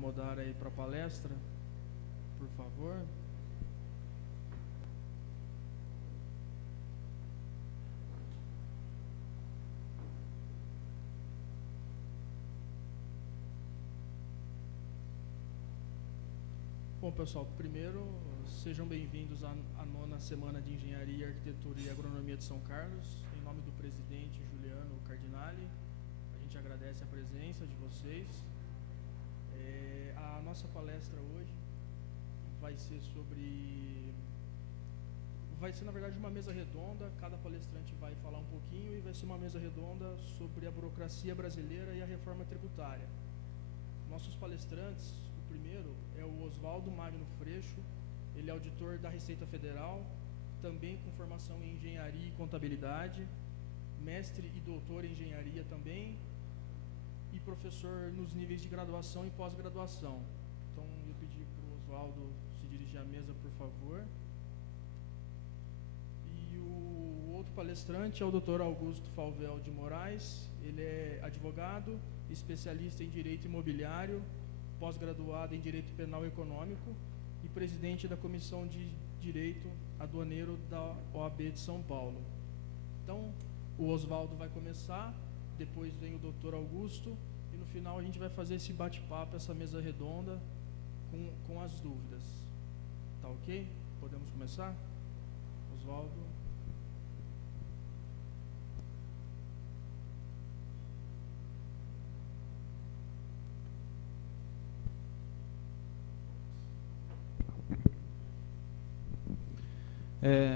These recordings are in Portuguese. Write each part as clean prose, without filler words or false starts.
acomodar aí para a palestra, por favor. Bom, pessoal, primeiro, sejam bem-vindos à nona semana de Engenharia, Arquitetura e Agronomia de São Carlos. Em nome do presidente Juliano Cardinali, a gente agradece a presença de vocês. A nossa palestra hoje vai ser na verdade uma mesa redonda. Cada palestrante vai falar um pouquinho e vai ser uma mesa redonda sobre a burocracia brasileira e a reforma tributária. Nossos palestrantes, o primeiro é o Oswaldo Magno Freixo. Ele é auditor da Receita Federal, também com formação em engenharia e contabilidade, mestre e doutor em engenharia também, e professor nos níveis de graduação e pós-graduação. Então, eu pedi para o Oswaldo se dirigir à mesa, por favor. E o outro palestrante é o Dr. Augusto Falvel de Moraes. Ele é advogado, especialista em direito imobiliário, pós-graduado em direito penal e econômico e presidente da Comissão de Direito Aduaneiro da OAB de São Paulo. Então, o Oswaldo vai começar, depois vem o Dr. Augusto, e no final a gente vai fazer esse bate-papo, essa mesa redonda, com as dúvidas. Tá ok? Podemos começar? Oswaldo.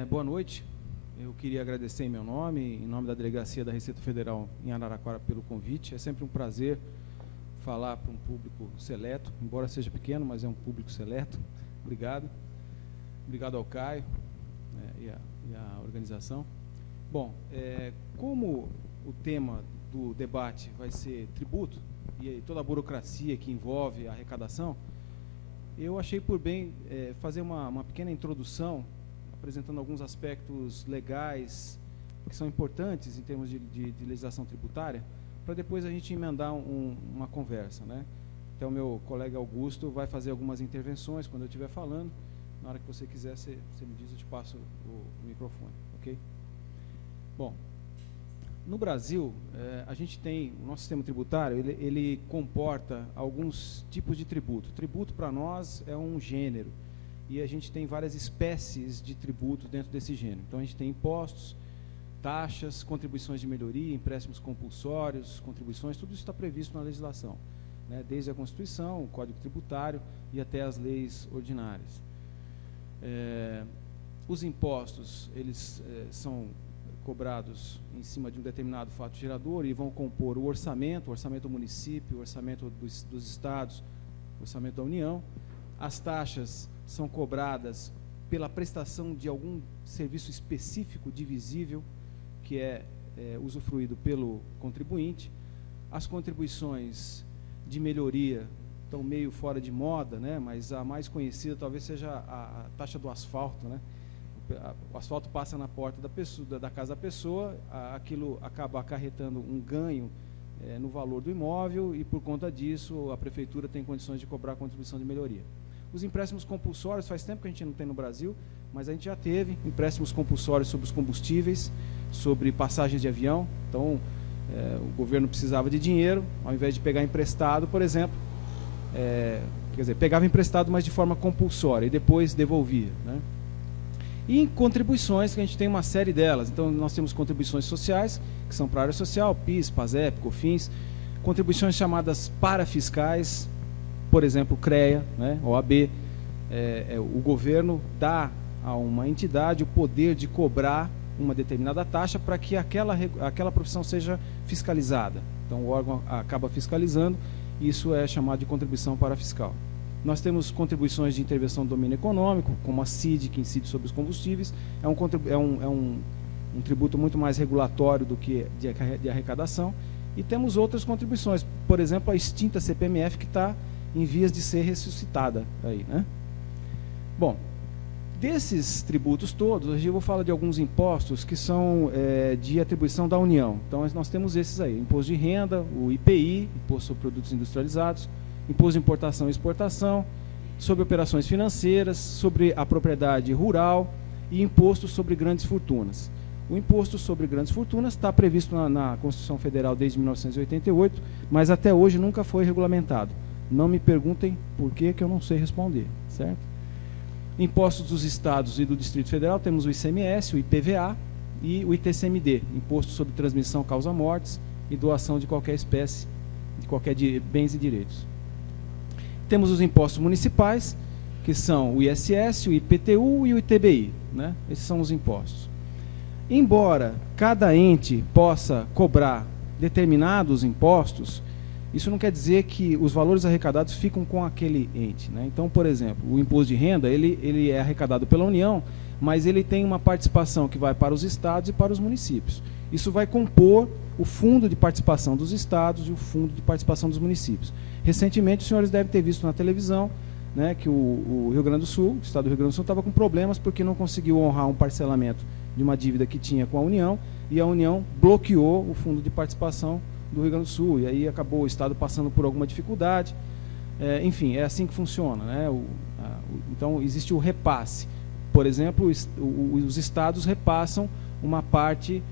Boa noite. Eu queria agradecer em meu nome, em nome da Delegacia da Receita Federal em Araraquara, pelo convite. É sempre um prazer falar para um público seleto, embora seja pequeno, mas é um público seleto. Obrigado. Obrigado ao Caio e à organização. Bom, como o tema do debate vai ser tributo e toda a burocracia que envolve a arrecadação, eu achei por bem fazer uma pequena introdução, apresentando alguns aspectos legais que são importantes em termos de legislação tributária, para depois a gente emendar uma conversa, né? Então, o meu colega Augusto vai fazer algumas intervenções quando eu estiver falando. Na hora que você quiser, você me diz, eu te passo o microfone, ok? Bom, no Brasil, a gente tem, o nosso sistema tributário, ele comporta alguns tipos de tributo. Tributo, para nós, é um gênero. E a gente tem várias espécies de tributos dentro desse gênero. Então, a gente tem impostos, taxas, contribuições de melhoria, empréstimos compulsórios, contribuições, tudo isso está previsto na legislação, né? Desde a Constituição, o Código Tributário e até as leis ordinárias. Os impostos, eles são cobrados em cima de um determinado fato gerador e vão compor o orçamento do município, o orçamento dos estados, o orçamento da União. As taxas são cobradas pela prestação de algum serviço específico divisível que é usufruído pelo contribuinte. As contribuições de melhoria estão meio fora de moda, né? Mas a mais conhecida talvez seja a taxa do asfalto, né? O asfalto passa na porta da casa da pessoa, aquilo acaba acarretando um ganho no valor do imóvel e, por conta disso, a prefeitura tem condições de cobrar a contribuição de melhoria. Os empréstimos compulsórios, faz tempo que a gente não tem no Brasil, mas a gente já teve empréstimos compulsórios sobre os combustíveis, sobre passagens de avião. Então, o governo precisava de dinheiro, ao invés de pegar emprestado, por exemplo, quer dizer, pegava emprestado, mas de forma compulsória, e depois devolvia, né? E em contribuições, que a gente tem uma série delas. Então, nós temos contribuições sociais, que são para a área social, PIS, PASEP, COFINS, contribuições chamadas parafiscais, por exemplo, CREA, né, OAB. O governo dá a uma entidade o poder de cobrar uma determinada taxa para que aquela profissão seja fiscalizada. Então, o órgão acaba fiscalizando, e isso é chamado de contribuição parafiscal. Nós temos contribuições de intervenção do domínio econômico, como a CID, que incide sobre os combustíveis. É um tributo muito mais regulatório do que de arrecadação. E temos outras contribuições, por exemplo, a extinta CPMF, que está em vias de ser ressuscitada aí, né? Bom, desses tributos todos, hoje eu vou falar de alguns impostos que são de atribuição da União. Então, nós temos esses aí: imposto de renda, o IPI, Imposto sobre Produtos Industrializados, imposto de importação e exportação, sobre operações financeiras, sobre a propriedade rural e imposto sobre grandes fortunas. O imposto sobre grandes fortunas está previsto na Constituição Federal desde 1988, mas até hoje nunca foi regulamentado. Não me perguntem por quê, que eu não sei responder, certo? Impostos dos estados e do Distrito Federal, temos o ICMS, o IPVA e o ITCMD, Imposto sobre Transmissão Causa-Mortes e doação de qualquer espécie, de qualquer bens e direitos. Temos os impostos municipais, que são o ISS, o IPTU e o ITBI, né? Esses são os impostos. Embora cada ente possa cobrar determinados impostos, isso não quer dizer que os valores arrecadados ficam com aquele ente, né? Então, por exemplo, o imposto de renda, ele é arrecadado pela União, mas ele tem uma participação que vai para os estados e para os municípios. Isso vai compor o fundo de participação dos estados e o fundo de participação dos municípios. Recentemente, os senhores devem ter visto na televisão, né, que o Rio Grande do Sul, o estado do Rio Grande do Sul, estava com problemas porque não conseguiu honrar um parcelamento de uma dívida que tinha com a União, e a União bloqueou o fundo de participação do Rio Grande do Sul, e aí acabou o estado passando por alguma dificuldade. Enfim, é assim que funciona, né? Então, existe o repasse. Por exemplo, os estados repassam uma parte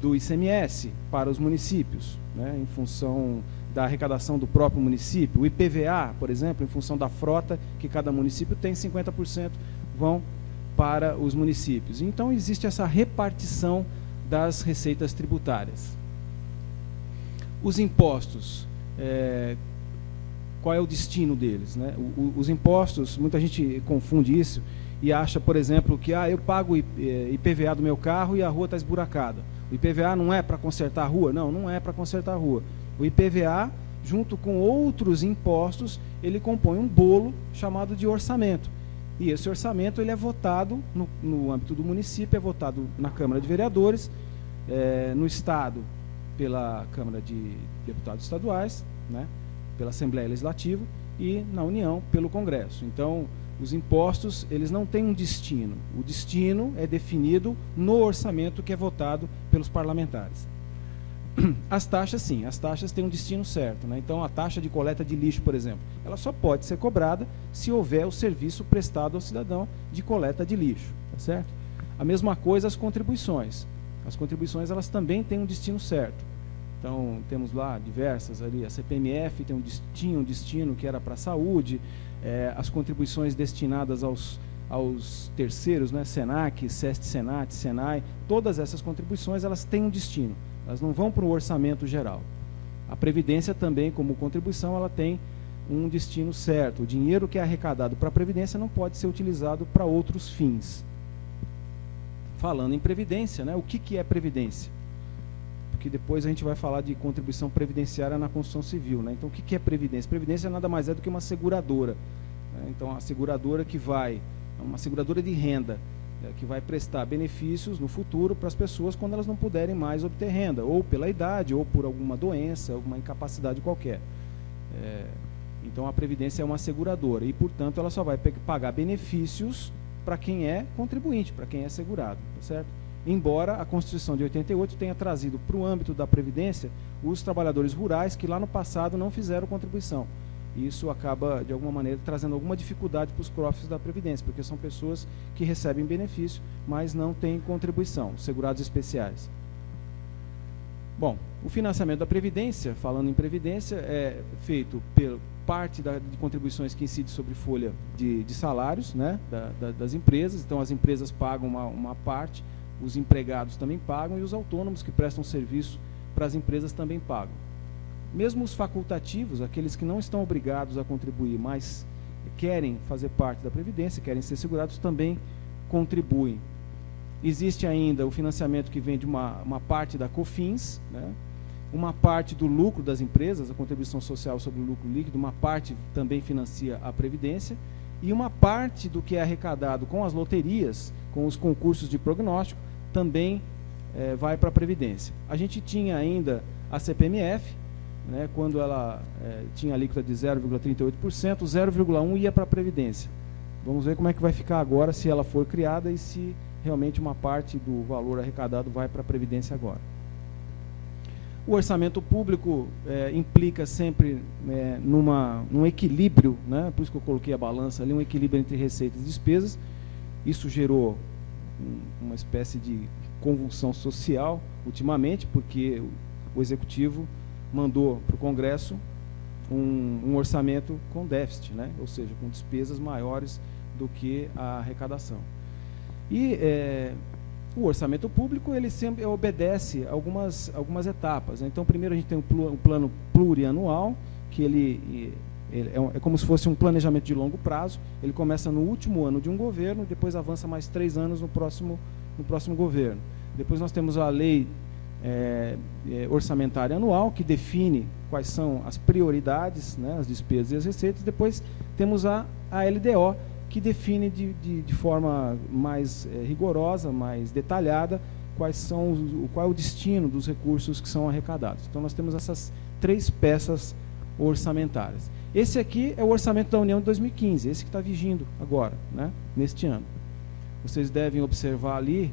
do ICMS para os municípios, né, em função da arrecadação do próprio município. O IPVA, por exemplo, em função da frota que cada município tem, 50% vão para os municípios. Então, existe essa repartição das receitas tributárias. Os impostos, qual é o destino deles, né? Os impostos, muita gente confunde isso e acha, por exemplo, que eu pago IPVA do meu carro e a rua está esburacada. O IPVA não é para consertar a rua? Não, não é para consertar a rua. O IPVA, junto com outros impostos, ele compõe um bolo chamado de orçamento. E esse orçamento ele é votado no âmbito do município, é votado na Câmara de Vereadores, no Estado pela Câmara de Deputados Estaduais, né, pela Assembleia Legislativa, e na União pelo Congresso. Então, os impostos, eles não têm um destino. O destino é definido no orçamento que é votado pelos parlamentares. As taxas, sim, as taxas têm um destino certo, né? Então, a taxa de coleta de lixo, por exemplo, ela só pode ser cobrada se houver o serviço prestado ao cidadão de coleta de lixo, tá certo? A mesma coisa as contribuições. As contribuições, elas também têm um destino certo. Então, temos lá diversas ali, a CPMF tinha um destino que era para a saúde, as contribuições destinadas aos terceiros, né, Senac, SEST, Senat, Senai, todas essas contribuições, elas têm um destino, elas não vão para o orçamento geral. A Previdência também, como contribuição, ela tem um destino certo. O dinheiro que é arrecadado para a Previdência não pode ser utilizado para outros fins. Falando em Previdência, né, o que é Previdência? Porque depois a gente vai falar de contribuição previdenciária na construção civil, né? Então, o que é Previdência? Previdência nada mais é do que uma seguradora, né? Então, a seguradora uma seguradora de renda, que vai prestar benefícios no futuro para as pessoas quando elas não puderem mais obter renda, ou pela idade, ou por alguma doença, alguma incapacidade qualquer. Então, a Previdência é uma seguradora e, portanto, ela só vai pagar benefícios para quem é contribuinte, para quem é segurado, tá certo? Embora a Constituição de 88 tenha trazido para o âmbito da Previdência os trabalhadores rurais que lá no passado não fizeram contribuição. E isso acaba, de alguma maneira, trazendo alguma dificuldade para os cofres da Previdência, porque são pessoas que recebem benefício, mas não têm contribuição, segurados especiais. Bom, o financiamento da Previdência, falando em Previdência, é feito pela parte de contribuições que incide sobre folha de salários, né, das empresas. Então, as empresas pagam uma parte, os empregados também pagam e os autônomos que prestam serviço para as empresas também pagam. Mesmo os facultativos, aqueles que não estão obrigados a contribuir, mas querem fazer parte da Previdência, querem ser segurados, também contribuem. Existe ainda o financiamento que vem de uma parte da COFINS, né? Uma parte do lucro das empresas, a contribuição social sobre o lucro líquido, uma parte também financia a Previdência, e uma parte do que é arrecadado com as loterias, com os concursos de prognóstico, também vai para a Previdência. A gente tinha ainda a CPMF, né, quando ela tinha a alíquota de 0,38%, 0,1% ia para a Previdência. Vamos ver como é que vai ficar agora, se ela for criada e se realmente uma parte do valor arrecadado vai para a Previdência agora. O orçamento público implica sempre num equilíbrio, né? Por isso que eu coloquei a balança ali, um equilíbrio entre receitas e despesas. Isso gerou uma espécie de convulsão social ultimamente, porque o Executivo mandou para o Congresso um orçamento com déficit, né? Ou seja, com despesas maiores do que a arrecadação. E o orçamento público, ele sempre obedece algumas etapas, né? Então, primeiro a gente tem um plano plurianual, que ele é como se fosse um planejamento de longo prazo. Ele começa no último ano de um governo, depois avança mais 3 anos no próximo governo. Depois nós temos a lei orçamentária anual, que define quais são as prioridades, né, as despesas e as receitas. Depois temos a LDO, que define de forma mais rigorosa, mais detalhada, qual é o destino dos recursos que são arrecadados. Então, nós temos essas 3 peças orçamentárias. Esse aqui é o orçamento da União de 2015, esse que está vigindo agora, né, neste ano. Vocês devem observar ali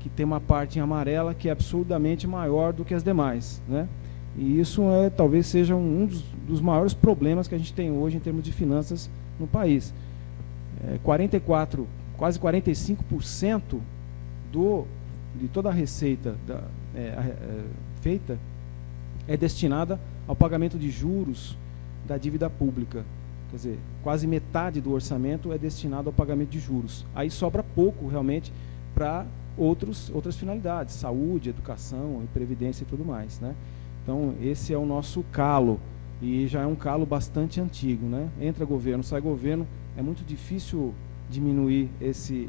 que tem uma parte em amarela que é absurdamente maior do que as demais, né? E isso talvez seja um dos maiores problemas que a gente tem hoje em termos de finanças no país. 44, quase 45% de toda a receita feita é destinada ao pagamento de juros da dívida pública. Quer dizer, quase metade do orçamento é destinado ao pagamento de juros. Aí sobra pouco, realmente, para outras finalidades, saúde, educação, previdência e tudo mais, né? Então, esse é o nosso calo, e já é um calo bastante antigo, né? Entra governo, sai governo, é muito difícil diminuir esse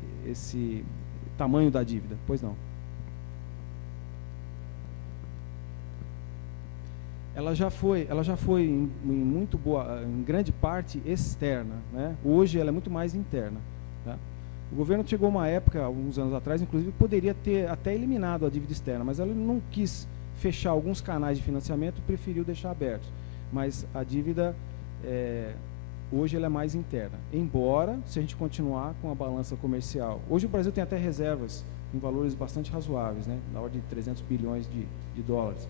tamanho da dívida. Pois não. Ela já foi em grande parte externa, né? Hoje ela é muito mais interna, tá? O governo chegou a uma época, alguns anos atrás, inclusive, poderia ter até eliminado a dívida externa, mas ela não quis fechar alguns canais de financiamento, preferiu deixar abertos. Mas a dívida, hoje, ela é mais interna. Embora, se a gente continuar com a balança comercial... Hoje o Brasil tem até reservas em valores bastante razoáveis, né? Na ordem de 300 bilhões de dólares.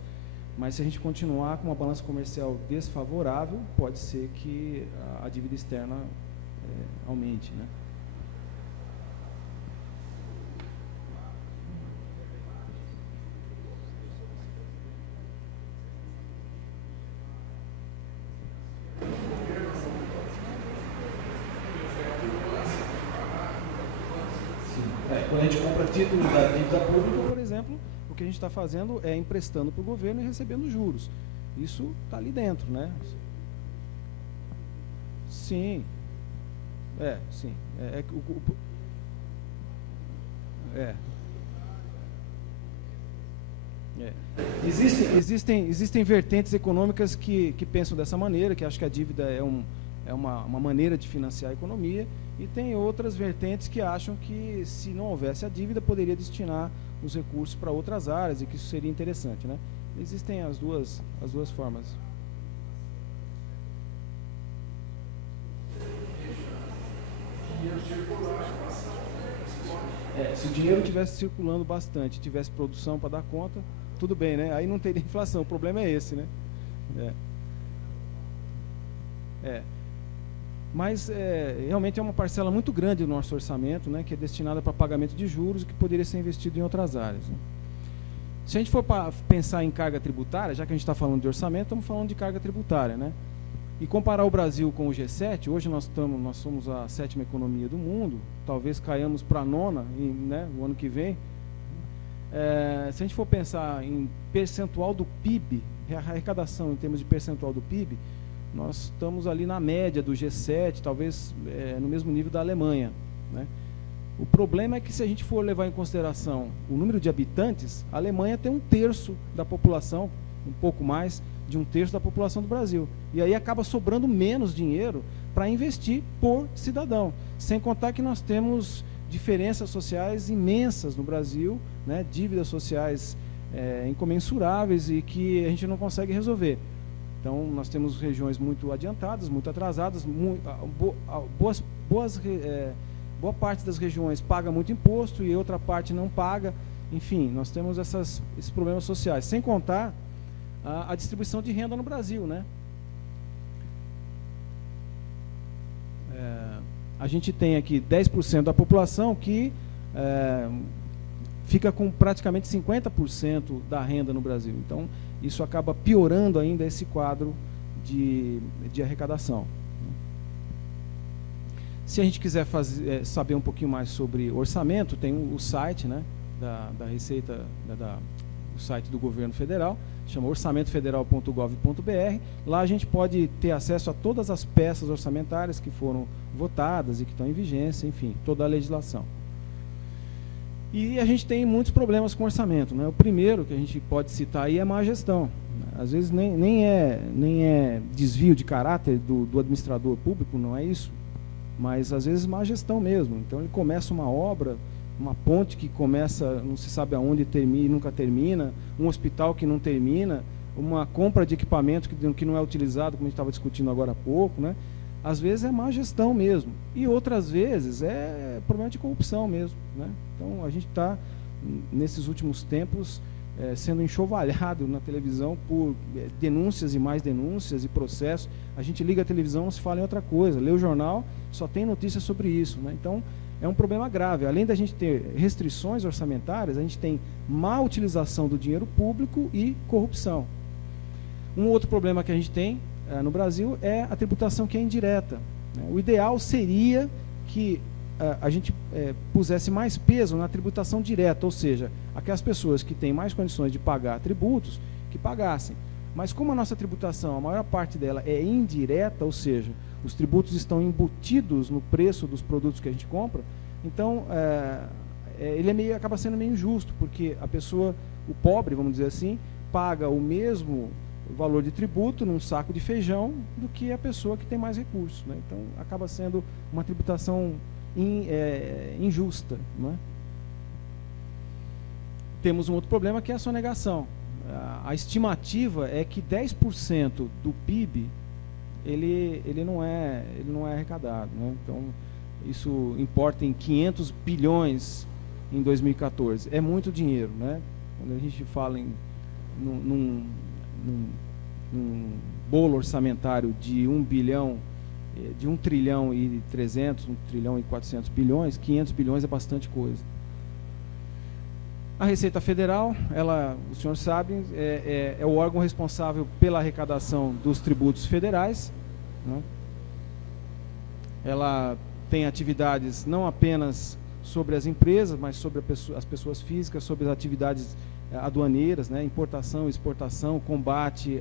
Mas se a gente continuar com uma balança comercial desfavorável, pode ser que a dívida externa aumente, né? Quando a gente compra títulos da dívida pública, por exemplo, o que a gente está fazendo é emprestando para o governo e recebendo juros. Isso está ali dentro, né? Sim. Sim. Existem vertentes econômicas que pensam dessa maneira, que acham que a dívida é uma maneira de financiar a economia, e tem outras vertentes que acham que, se não houvesse a dívida, poderia destinar os recursos para outras áreas e que isso seria interessante, né? Existem as duas formas. Se o dinheiro estivesse circulando bastante, tivesse produção para dar conta, tudo bem, né? Aí não teria inflação. O problema é esse, né? Mas realmente é uma parcela muito grande do nosso orçamento, né, que é destinada para pagamento de juros, que poderia ser investido em outras áreas, né? Se a gente for pensar em carga tributária, já que a gente está falando de orçamento, estamos falando de carga tributária, né? E comparar o Brasil com o G7, hoje nós somos a 7ª economia do mundo, talvez caiamos para a 9ª, né, no ano que vem. Se a gente for pensar em percentual do PIB, a arrecadação em termos de percentual do PIB, nós estamos ali na média do G7, talvez no mesmo nível da Alemanha, né? O problema é que, se a gente for levar em consideração o número de habitantes, a Alemanha tem 1/3 da população, um pouco mais de 1/3 da população do Brasil. E aí acaba sobrando menos dinheiro para investir por cidadão. Sem contar que nós temos diferenças sociais imensas no Brasil, né? Dívidas sociais incomensuráveis e que a gente não consegue resolver. Então, nós temos regiões muito adiantadas, muito atrasadas, boa parte das regiões paga muito imposto e outra parte não paga. Enfim, nós temos esses problemas sociais. Sem contar a distribuição de renda no Brasil, né? A gente tem aqui 10% da população que fica com praticamente 50% da renda no Brasil. Então, isso acaba piorando ainda esse quadro de arrecadação. Se a gente quiser saber um pouquinho mais sobre orçamento, tem o site, né, da Receita, o site do governo federal, chama orçamentofederal.gov.br. Lá a gente pode ter acesso a todas as peças orçamentárias que foram votadas e que estão em vigência, enfim, toda a legislação. E a gente tem muitos problemas com orçamento, né? O primeiro que a gente pode citar aí é má gestão. Às vezes nem é desvio de caráter do administrador público, não é isso, mas às vezes má gestão mesmo. Então ele começa uma obra, uma ponte que começa, não se sabe aonde termina e nunca termina, um hospital que não termina, uma compra de equipamento que não é utilizado, como a gente estava discutindo agora há pouco, né? Às vezes é má gestão mesmo, e outras vezes é problema de corrupção mesmo, né? Então a gente está, nesses últimos tempos, sendo enxovalhado na televisão por denúncias e mais denúncias e processos. A gente liga a televisão, não se fala em outra coisa, lê o jornal, só tem notícias sobre isso, né? Então é um problema grave. Além da gente ter restrições orçamentárias, a gente tem má utilização do dinheiro público e corrupção. Um outro problema que a gente tem no Brasil é a tributação que é indireta, né? O ideal seria que a gente pusesse mais peso na tributação direta, ou seja, aquelas pessoas que têm mais condições de pagar tributos, que pagassem. Mas como a nossa tributação, a maior parte dela é indireta, ou seja, os tributos estão embutidos no preço dos produtos que a gente compra, então ele acaba sendo meio injusto, porque a pessoa, o pobre, vamos dizer assim, paga o mesmo valor de tributo num saco de feijão do que a pessoa que tem mais recursos, né? Então acaba sendo uma tributação injusta, não é? Temos um outro problema que é a sonegação. A estimativa é que 10% do PIB ele não é arrecadado, né? Então isso importa em 500 bilhões em 2014. É muito dinheiro, né? Quando a gente fala num bolo orçamentário de 1 bilhão, de 1 trilhão e 300, 1 trilhão e 400 bilhões, 500 bilhões é bastante coisa. A Receita Federal, o senhor sabe, é o órgão responsável pela arrecadação dos tributos federais, né? Ela tem atividades não apenas sobre as empresas, mas sobre as pessoas físicas, sobre as atividades aduaneiras, né? Importação, exportação, combate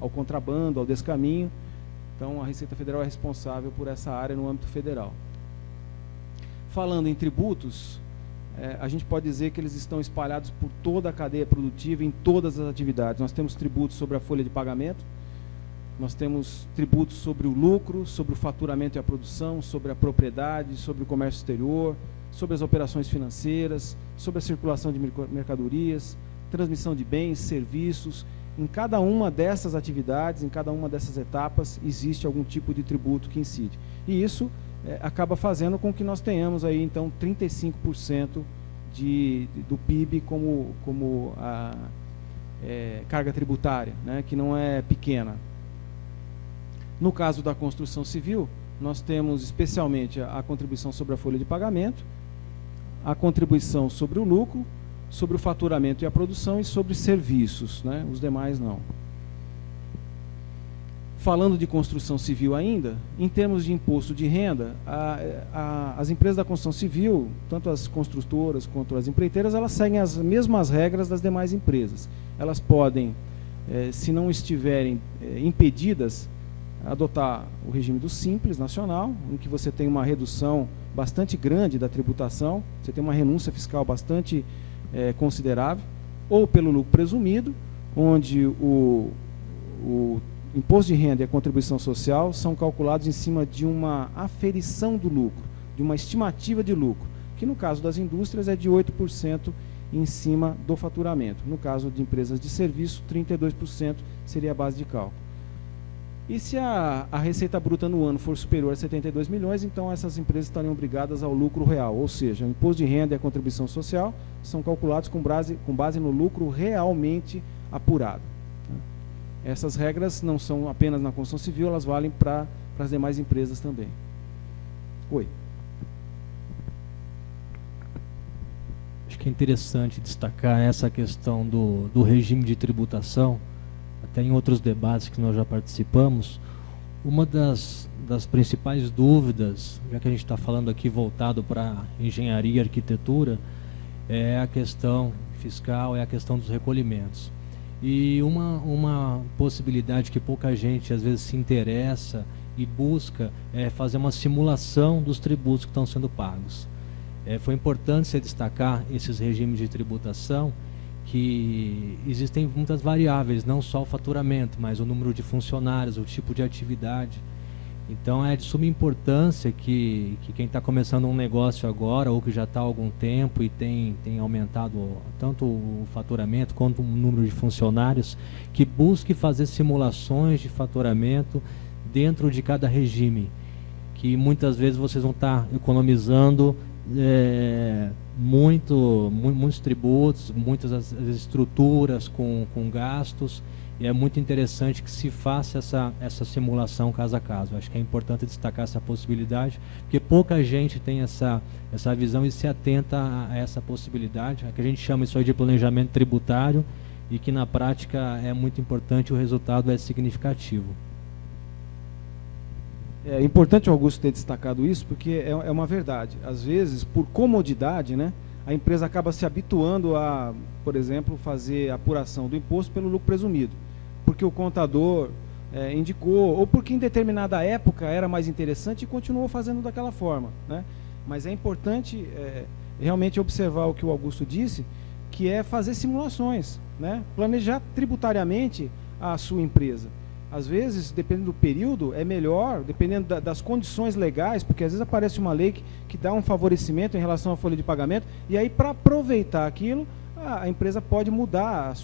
ao contrabando, ao descaminho. Então, a Receita Federal é responsável por essa área no âmbito federal. Falando em tributos, a gente pode dizer que eles estão espalhados por toda a cadeia produtiva, em todas as atividades. Nós temos tributos sobre a folha de pagamento, nós temos tributos sobre o lucro, sobre o faturamento e a produção, sobre a propriedade, sobre o comércio exterior, sobre as operações financeiras, sobre a circulação de mercadorias, transmissão de bens, serviços. Em cada uma dessas atividades, em cada uma dessas etapas, existe algum tipo de tributo que incide. E isso acaba fazendo com que nós tenhamos aí, então, 35% do PIB como carga tributária, né, que não é pequena. No caso da construção civil, nós temos especialmente a contribuição sobre a folha de pagamento, a contribuição sobre o lucro, sobre o faturamento e a produção e sobre serviços, né? Os demais não. Falando de construção civil ainda, em termos de imposto de renda, as empresas da construção civil, tanto as construtoras quanto as empreiteiras, elas seguem as mesmas regras das demais empresas. Elas podem, se não estiverem impedidas, adotar o regime do Simples Nacional, em que você tem uma redução bastante grande da tributação, você tem uma renúncia fiscal bastante considerável, ou pelo lucro presumido, onde o imposto de renda e a contribuição social são calculados em cima de uma aferição do lucro, de uma estimativa de lucro, que no caso das indústrias é de 8% em cima do faturamento. No caso de empresas de serviço, 32% seria a base de cálculo. E se a receita bruta no ano for superior a 72 milhões, então essas empresas estariam obrigadas ao lucro real, ou seja, o imposto de renda e a contribuição social são calculados com base no lucro realmente apurado. Essas regras não são apenas na construção civil, elas valem para as demais empresas também. Oi. Acho que é interessante destacar essa questão do regime de tributação, até em outros debates que nós já participamos. Uma das principais dúvidas, já que a gente está falando aqui voltado para engenharia e arquitetura, é a questão fiscal, é a questão dos recolhimentos. E uma possibilidade que pouca gente às vezes se interessa e busca é fazer uma simulação dos tributos que estão sendo pagos. Foi importante se destacar esses regimes de tributação, que existem muitas variáveis, não só o faturamento, mas o número de funcionários, o tipo de atividade. Então é de suma importância que quem está começando um negócio agora, ou que já está há algum tempo e tem aumentado tanto o faturamento quanto o número de funcionários, que busque fazer simulações de faturamento dentro de cada regime, que muitas vezes vocês vão estar economizando muitos tributos, muitas as estruturas com gastos, e é muito interessante que se faça essa simulação caso a caso. Acho que é importante destacar essa possibilidade, porque pouca gente tem essa visão e se atenta a essa possibilidade, que a gente chama isso aí de planejamento tributário, e que na prática é muito importante, o resultado é significativo. É importante o Augusto ter destacado isso, porque é uma verdade. Às vezes, por comodidade, né, a empresa acaba se habituando a, por exemplo, fazer a apuração do imposto pelo lucro presumido, porque o contador indicou, ou porque em determinada época era mais interessante e continuou fazendo daquela forma, né? Mas é importante realmente observar o que o Augusto disse, que é fazer simulações, né? Planejar tributariamente a sua empresa. Às vezes, dependendo do período, é melhor, dependendo das condições legais, porque às vezes aparece uma lei que dá um favorecimento em relação à folha de pagamento, e aí, para aproveitar aquilo, a empresa pode mudar,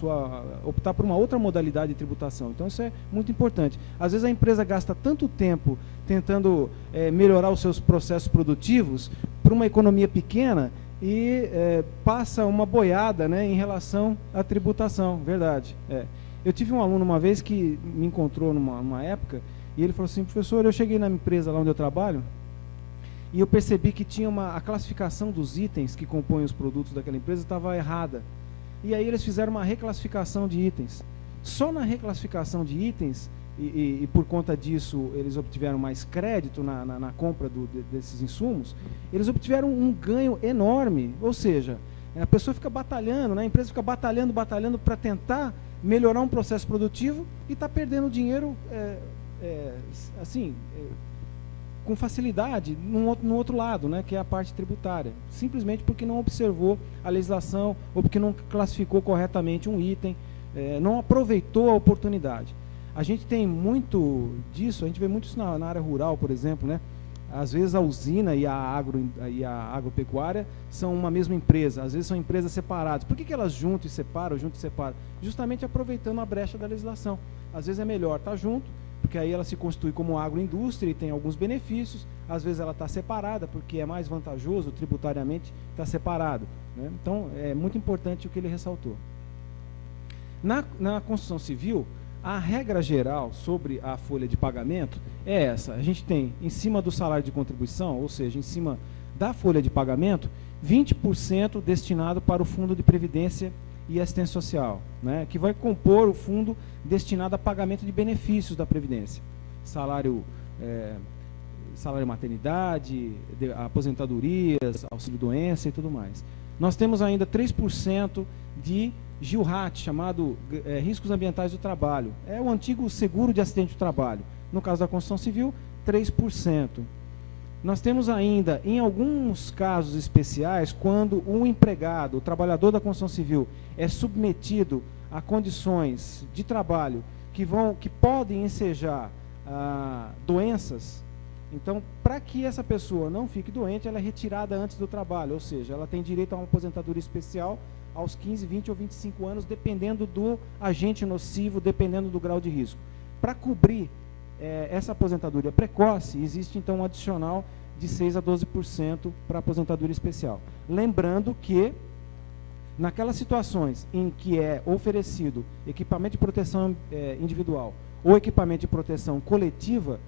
optar por uma outra modalidade de tributação. Então, isso é muito importante. Às vezes, a empresa gasta tanto tempo tentando melhorar os seus processos produtivos por uma economia pequena e passa uma boiada, né, em relação à tributação, verdade. Eu tive um aluno uma vez que me encontrou numa época, e ele falou assim: professor, eu cheguei na empresa lá onde eu trabalho, e eu percebi que tinha a classificação dos itens que compõem os produtos daquela empresa estava errada. E aí eles fizeram uma reclassificação de itens. Só na reclassificação de itens, e por conta disso eles obtiveram mais crédito na compra desses insumos, eles obtiveram um ganho enorme. Ou seja, a pessoa fica batalhando, né? A empresa fica batalhando para tentar melhorar um processo produtivo e está perdendo dinheiro com facilidade no outro lado, né, que é a parte tributária, simplesmente porque não observou a legislação ou porque não classificou corretamente um item, não aproveitou a oportunidade. A gente tem muito disso, a gente vê muito isso na área rural, por exemplo, né? Às vezes a usina e a agropecuária são uma mesma empresa, às vezes são empresas separadas. Por que elas juntam e separam? Justamente aproveitando a brecha da legislação. Às vezes é melhor estar junto, porque aí ela se constitui como agroindústria e tem alguns benefícios. Às vezes ela está separada, porque é mais vantajoso tributariamente estar separado, né? Então, é muito importante o que ele ressaltou. Na construção civil, a regra geral sobre a folha de pagamento é essa. A gente tem, em cima do salário de contribuição, ou seja, em cima da folha de pagamento, 20% destinado para o Fundo de Previdência e Assistência Social, né, que vai compor o fundo destinado a pagamento de benefícios da Previdência. Salário maternidade, aposentadorias, auxílio-doença e tudo mais. Nós temos ainda 3% de GILRAT, chamado Riscos Ambientais do Trabalho. É o antigo seguro de acidente do trabalho. No caso da construção civil, 3%. Nós temos ainda, em alguns casos especiais, quando o empregado, o trabalhador da construção civil, é submetido a condições de trabalho que podem ensejar doenças. Então, para que essa pessoa não fique doente, ela é retirada antes do trabalho, ou seja, ela tem direito a uma aposentadoria especial aos 15, 20 ou 25 anos, dependendo do agente nocivo, dependendo do grau de risco. Para cobrir essa aposentadoria precoce, existe então um adicional de 6 a 12% para aposentadoria especial. Lembrando que naquelas situações em que é oferecido equipamento de proteção individual ou equipamento de proteção coletiva,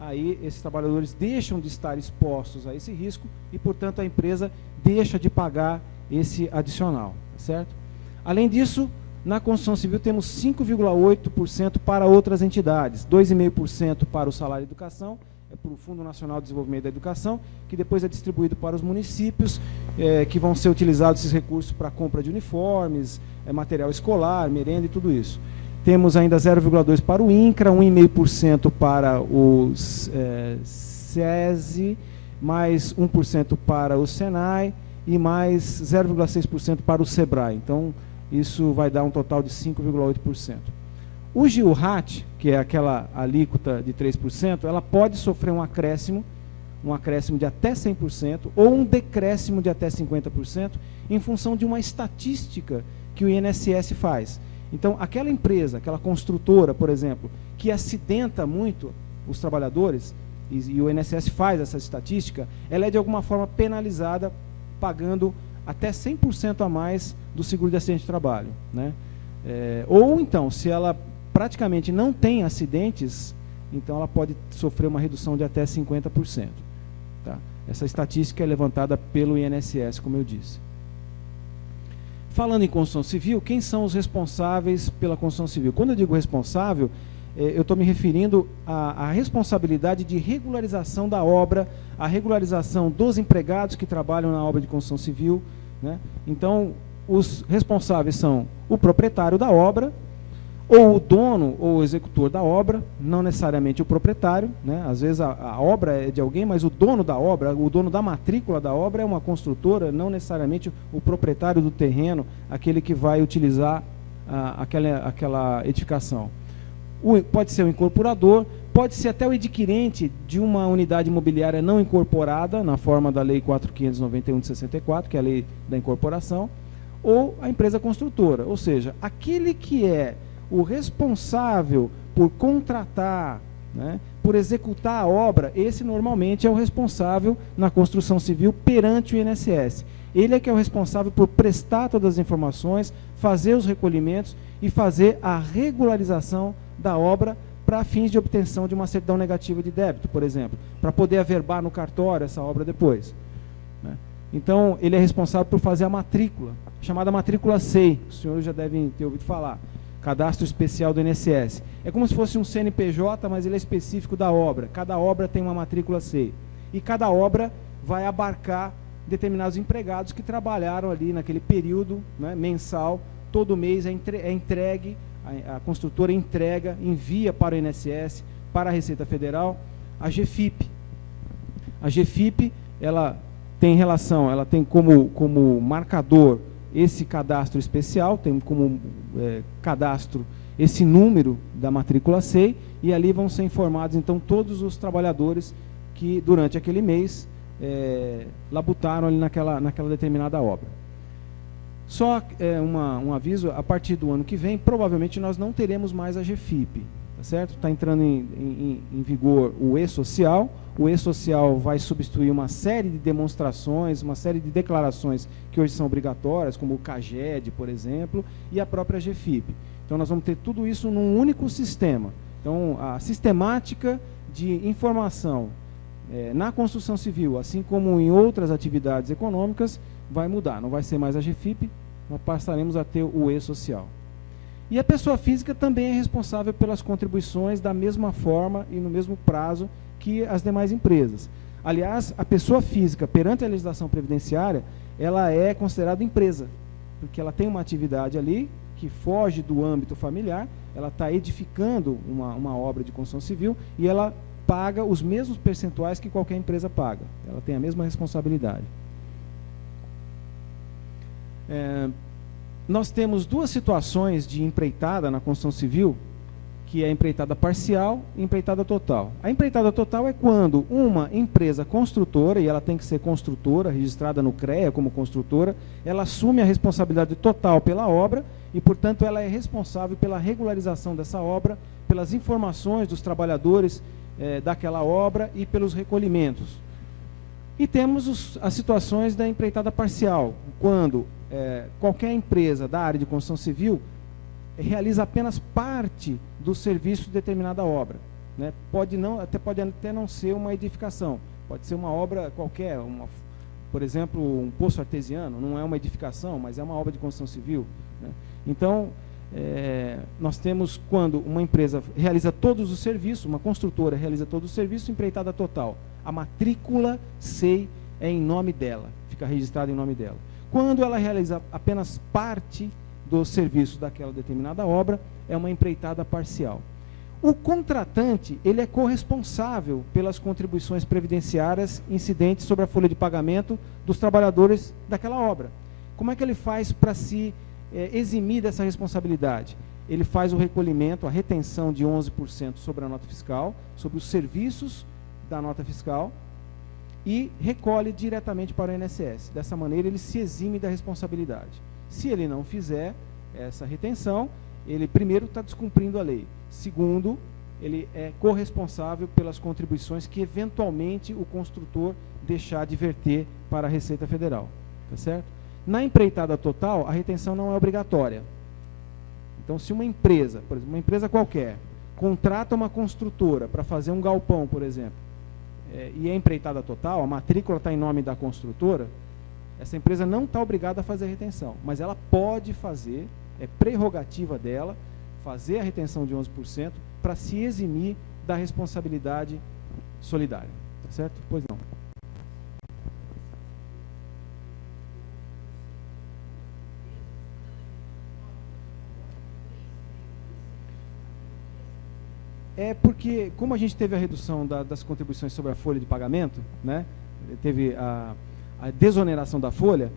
aí esses trabalhadores deixam de estar expostos a esse risco e, portanto, a empresa deixa de pagar esse adicional, certo? Além disso, na construção civil temos 5,8% para outras entidades, 2,5% para o salário de educação, para o Fundo Nacional de Desenvolvimento da Educação, que depois é distribuído para os municípios, que vão ser utilizados esses recursos para compra de uniformes, material escolar, merenda e tudo isso. Temos ainda 0,2% para o INCRA, 1,5% para o SESI, mais 1% para o SENAI e mais 0,6% para o SEBRAE. Então, isso vai dar um total de 5,8%. O GIURAT, que é aquela alíquota de 3%, ela pode sofrer um acréscimo de até 100% ou um decréscimo de até 50% em função de uma estatística que o INSS faz. Então, aquela empresa, aquela construtora, por exemplo, que acidenta muito os trabalhadores, e o INSS faz essa estatística, ela é de alguma forma penalizada pagando até 100% a mais do seguro de acidente de trabalho, né? Ou então, se ela praticamente não tem acidentes, então ela pode sofrer uma redução de até 50%. Tá? Essa estatística é levantada pelo INSS, como eu disse. Falando em construção civil, quem são os responsáveis pela construção civil? Quando eu digo responsável, eu estou me referindo à responsabilidade de regularização da obra, a regularização dos empregados que trabalham na obra de construção civil, né? Então, os responsáveis são o proprietário da obra, ou o dono ou o executor da obra, não necessariamente o proprietário, né? Às vezes a obra é de alguém, mas o dono da obra, o dono da matrícula da obra é uma construtora, não necessariamente o proprietário do terreno, aquele que vai utilizar aquela edificação. Pode ser o incorporador, pode ser até o adquirente de uma unidade imobiliária não incorporada, na forma da Lei 4.591 de 64, que é a lei da incorporação, ou a empresa construtora, ou seja, aquele que é o responsável por contratar, né, por executar a obra, esse normalmente é o responsável na construção civil perante o INSS. Ele é que é o responsável por prestar todas as informações, fazer os recolhimentos e fazer a regularização da obra para fins de obtenção de uma certidão negativa de débito, por exemplo, para poder averbar no cartório essa obra depois, né? Então, ele é responsável por fazer a matrícula, chamada matrícula SEI, os senhores já devem ter ouvido falar, Cadastro Especial do INSS. É como se fosse um CNPJ, mas ele é específico da obra. Cada obra tem uma matrícula SEI. E cada obra vai abarcar determinados empregados que trabalharam ali naquele período, né, mensal. Todo mês é entregue, a construtora entrega, envia para o INSS, para a Receita Federal, a GFIP. A GFIP, ela tem relação, ela tem como marcador esse cadastro especial, tem como cadastro esse número da matrícula SEI, e ali vão ser informados, então, todos os trabalhadores que, durante aquele mês, labutaram ali naquela determinada obra. Só um aviso, a partir do ano que vem, provavelmente nós não teremos mais a GFIP, tá certo? Está entrando em vigor o E-Social. O E-Social vai substituir uma série de demonstrações, uma série de declarações que hoje são obrigatórias, como o CAGED, por exemplo, e a própria GFIP. Então, nós vamos ter tudo isso num único sistema. Então, a sistemática de informação na construção civil, assim como em outras atividades econômicas, vai mudar. Não vai ser mais a GFIP, nós passaremos a ter o E-Social. E a pessoa física também é responsável pelas contribuições da mesma forma e no mesmo prazo que as demais empresas. Aliás, a pessoa física, perante a legislação previdenciária, ela é considerada empresa, porque ela tem uma atividade ali que foge do âmbito familiar, ela está edificando uma obra de construção civil e ela paga os mesmos percentuais que qualquer empresa paga. Ela tem a mesma responsabilidade. Nós temos duas situações de empreitada na construção civil, que é a empreitada parcial e a empreitada total. A empreitada total é quando uma empresa construtora, e ela tem que ser construtora, registrada no CREA como construtora, ela assume a responsabilidade total pela obra e, portanto, ela é responsável pela regularização dessa obra, pelas informações dos trabalhadores daquela obra e pelos recolhimentos. E temos as situações da empreitada parcial, quando qualquer empresa da área de construção civil realiza apenas parte do serviço de determinada obra, né? Pode até não ser uma edificação, pode ser uma obra qualquer, por exemplo, um poço artesiano, não é uma edificação, mas é uma obra de construção civil, né? Então, nós temos quando uma empresa realiza todos os serviços, uma construtora realiza todos os serviços, empreitada total. A matrícula SEI é em nome dela, fica registrada em nome dela. Quando ela realiza apenas parte do serviço daquela determinada obra, é uma empreitada parcial. O contratante, ele é corresponsável pelas contribuições previdenciárias incidentes sobre a folha de pagamento dos trabalhadores daquela obra. Como é que ele faz para se eximir dessa responsabilidade? Ele faz o recolhimento, a retenção de 11% sobre a nota fiscal, sobre os serviços da nota fiscal, e recolhe diretamente para o INSS. Dessa maneira, ele se exime da responsabilidade. Se ele não fizer essa retenção, ele, primeiro, está descumprindo a lei. Segundo, ele é corresponsável pelas contribuições que, eventualmente, o construtor deixar de verter para a Receita Federal. Tá certo? Na empreitada total, a retenção não é obrigatória. Então, se uma empresa, por exemplo, uma empresa qualquer, contrata uma construtora para fazer um galpão, por exemplo, e é empreitada total, a matrícula está em nome da construtora, essa empresa não está obrigada a fazer a retenção, mas ela pode fazer, é prerrogativa dela, fazer a retenção de 11% para se eximir da responsabilidade solidária. Tá certo? Pois não. É porque, como a gente teve a redução das contribuições sobre a folha de pagamento, né, teve a desoneração da folha,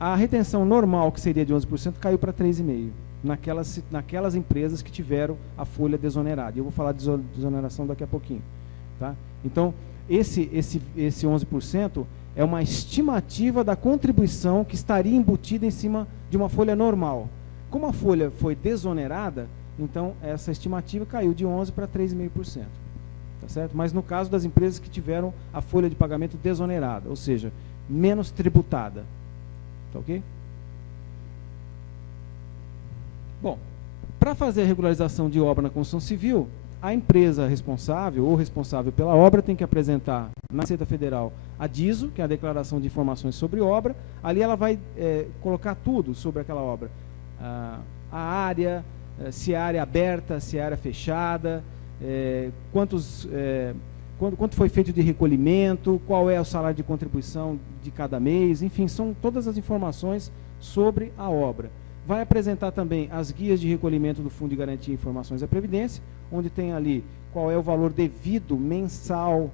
a retenção normal, que seria de 11%, caiu para 3,5%, naquelas empresas que tiveram a folha desonerada. Eu vou falar de desoneração daqui a pouquinho. Tá? Então, esse 11% é uma estimativa da contribuição que estaria embutida em cima de uma folha normal. Como a folha foi desonerada, então essa estimativa caiu de 11% para 3,5%. Tá certo? Mas no caso das empresas que tiveram a folha de pagamento desonerada, ou seja, menos tributada. Tá ok? Bom, para fazer a regularização de obra na construção civil, a empresa responsável ou responsável pela obra tem que apresentar na Receita Federal a DISO, que é a Declaração de Informações sobre Obra. Ali ela vai colocar tudo sobre aquela obra. A área, se é área aberta, se é área fechada, quanto foi feito de recolhimento, qual é o salário de contribuição de cada mês, enfim, são todas as informações sobre a obra. Vai apresentar também as guias de recolhimento do Fundo de Garantia e Informações da Previdência, onde tem ali qual é o valor devido mensal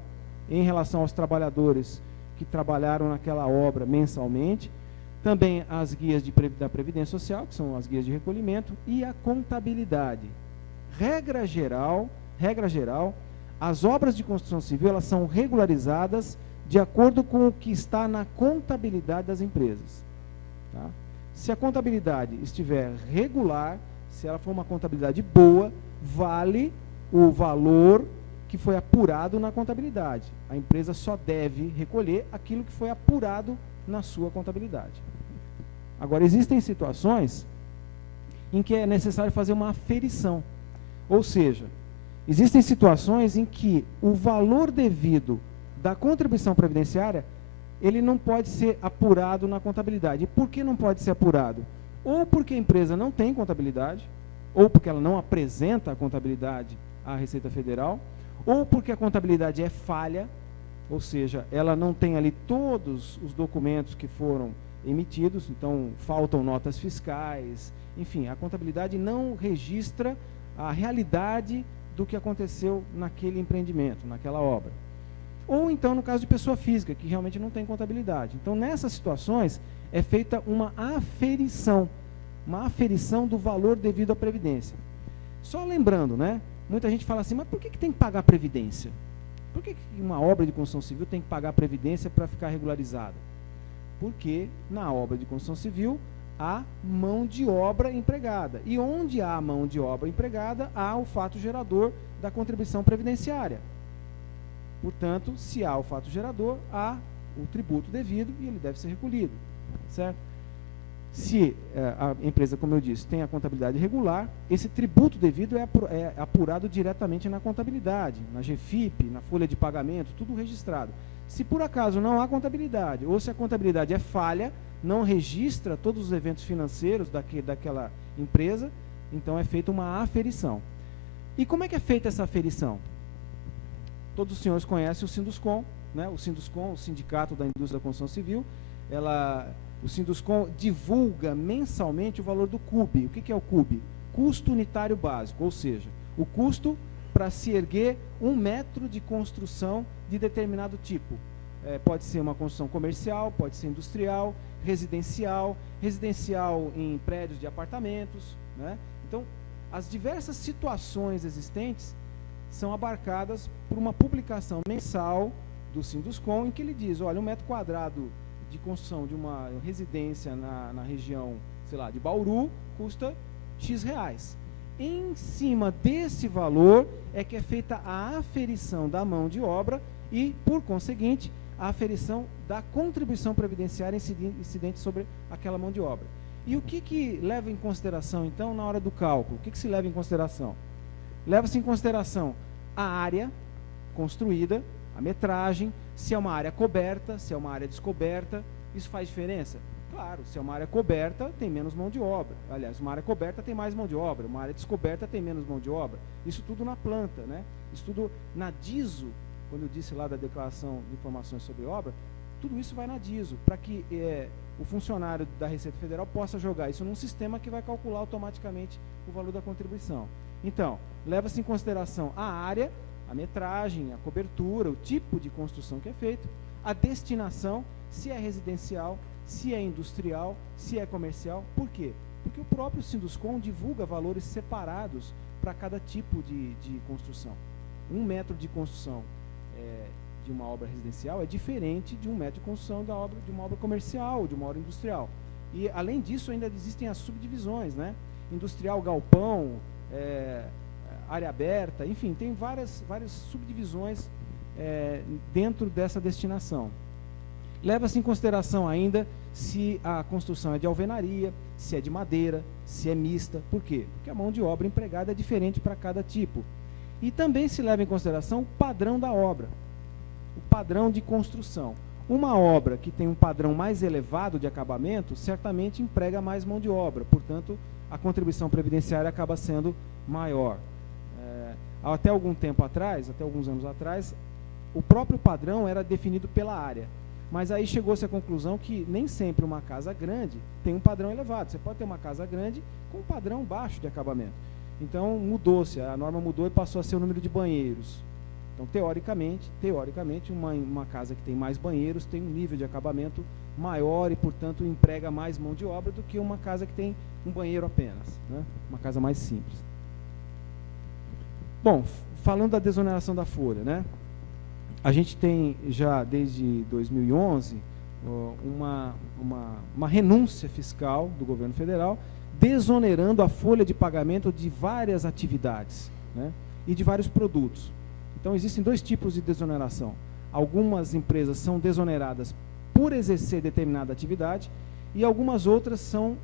em relação aos trabalhadores que trabalharam naquela obra mensalmente. Também as guias da Previdência Social, que são as guias de recolhimento, e a contabilidade. Regra geral, as obras de construção civil, elas são regularizadas de acordo com o que está na contabilidade das empresas. Tá? Se a contabilidade estiver regular, se ela for uma contabilidade boa, vale o valor que foi apurado na contabilidade. A empresa só deve recolher aquilo que foi apurado na sua contabilidade. Agora, existem situações em que é necessário fazer uma aferição. Ou seja, existem situações em que o valor devido da contribuição previdenciária, ele não pode ser apurado na contabilidade. E por que não pode ser apurado? Ou porque a empresa não tem contabilidade, ou porque ela não apresenta a contabilidade à Receita Federal, ou porque a contabilidade é falha, ou seja, ela não tem ali todos os documentos que foram emitidos, então faltam notas fiscais, enfim, a contabilidade não registra a realidade do que aconteceu naquele empreendimento, naquela obra. Ou então, no caso de pessoa física, que realmente não tem contabilidade. Então, nessas situações, é feita uma aferição do valor devido à Previdência. Só lembrando, né? Muita gente fala assim, mas por que tem que pagar a Previdência? Por que uma obra de construção civil tem que pagar a Previdência para ficar regularizada? Porque na obra de construção civil há mão de obra empregada. E onde há mão de obra empregada, há o fato gerador da contribuição previdenciária. Portanto, se há o fato gerador, há o tributo devido e ele deve ser recolhido, certo? Se a empresa, como eu disse, tem a contabilidade regular, esse tributo devido é apurado diretamente na contabilidade, na GFIP, na folha de pagamento, tudo registrado. Se por acaso não há contabilidade, ou se a contabilidade é falha, não registra todos os eventos financeiros daquela empresa, então é feita uma aferição. E como é que é feita essa aferição? Todos os senhores conhecem o Sinduscom, né? O Sinduscom, o Sindicato da Indústria da Construção Civil, o Sinduscom divulga mensalmente o valor do CUB. O que é o CUB? Custo unitário básico, ou seja, o custo para se erguer 1 metro de construção de determinado tipo. Pode ser uma construção comercial, pode ser industrial, residencial em prédios de apartamentos, né? Então, as diversas situações existentes são abarcadas por uma publicação mensal do Sinduscom, em que ele diz, olha, 1 metro quadrado de construção de uma residência na região, sei lá, de Bauru, custa X reais. Em cima desse valor é que é feita a aferição da mão de obra e, por conseguinte, a aferição da contribuição previdenciária incidente sobre aquela mão de obra. E o que leva em consideração, então, na hora do cálculo? O que se leva em consideração? Leva-se em consideração a área construída, a metragem, se é uma área coberta, se é uma área descoberta. Isso faz diferença? Claro, se é uma área coberta, tem menos mão de obra. Aliás, uma área coberta tem mais mão de obra, uma área descoberta tem menos mão de obra. Isso tudo na planta, né? Isso tudo na DISO, quando eu disse lá da Declaração de Informações sobre Obra, tudo isso vai na DISO, para que o funcionário da Receita Federal possa jogar isso num sistema que vai calcular automaticamente o valor da contribuição. Então, leva-se em consideração a área, a metragem, a cobertura, o tipo de construção que é feito, a destinação, se é residencial, se é industrial, se é comercial. Por quê? Porque o próprio Sinduscom divulga valores separados para cada tipo de construção. 1 metro de construção de uma obra residencial é diferente de 1 metro de construção de uma obra comercial, de uma obra industrial. E, além disso, ainda existem as subdivisões, né? Industrial, galpão, área aberta, enfim, tem várias subdivisões dentro dessa destinação. Leva-se em consideração ainda se a construção é de alvenaria, se é de madeira, se é mista. Por quê? Porque a mão de obra empregada é diferente para cada tipo. E também se leva em consideração o padrão da obra, o padrão de construção. Uma obra que tem um padrão mais elevado de acabamento, certamente emprega mais mão de obra, portanto, a contribuição previdenciária acaba sendo maior. Até algum tempo atrás, até alguns anos atrás, o próprio padrão era definido pela área. Mas aí chegou-se à conclusão que nem sempre uma casa grande tem um padrão elevado. Você pode ter uma casa grande com um padrão baixo de acabamento. Então, mudou-se, a norma mudou e passou a ser o número de banheiros. Então, teoricamente, uma casa que tem mais banheiros tem um nível de acabamento maior e, portanto, emprega mais mão de obra do que uma casa que tem um banheiro apenas, né? Uma casa mais simples. Bom, falando da desoneração da folha, né? A gente tem já desde 2011 uma renúncia fiscal do governo federal desonerando a folha de pagamento de várias atividades, né? E de vários produtos. Então, existem 2 tipos de desoneração. Algumas empresas são desoneradas por exercer determinada atividade e algumas outras são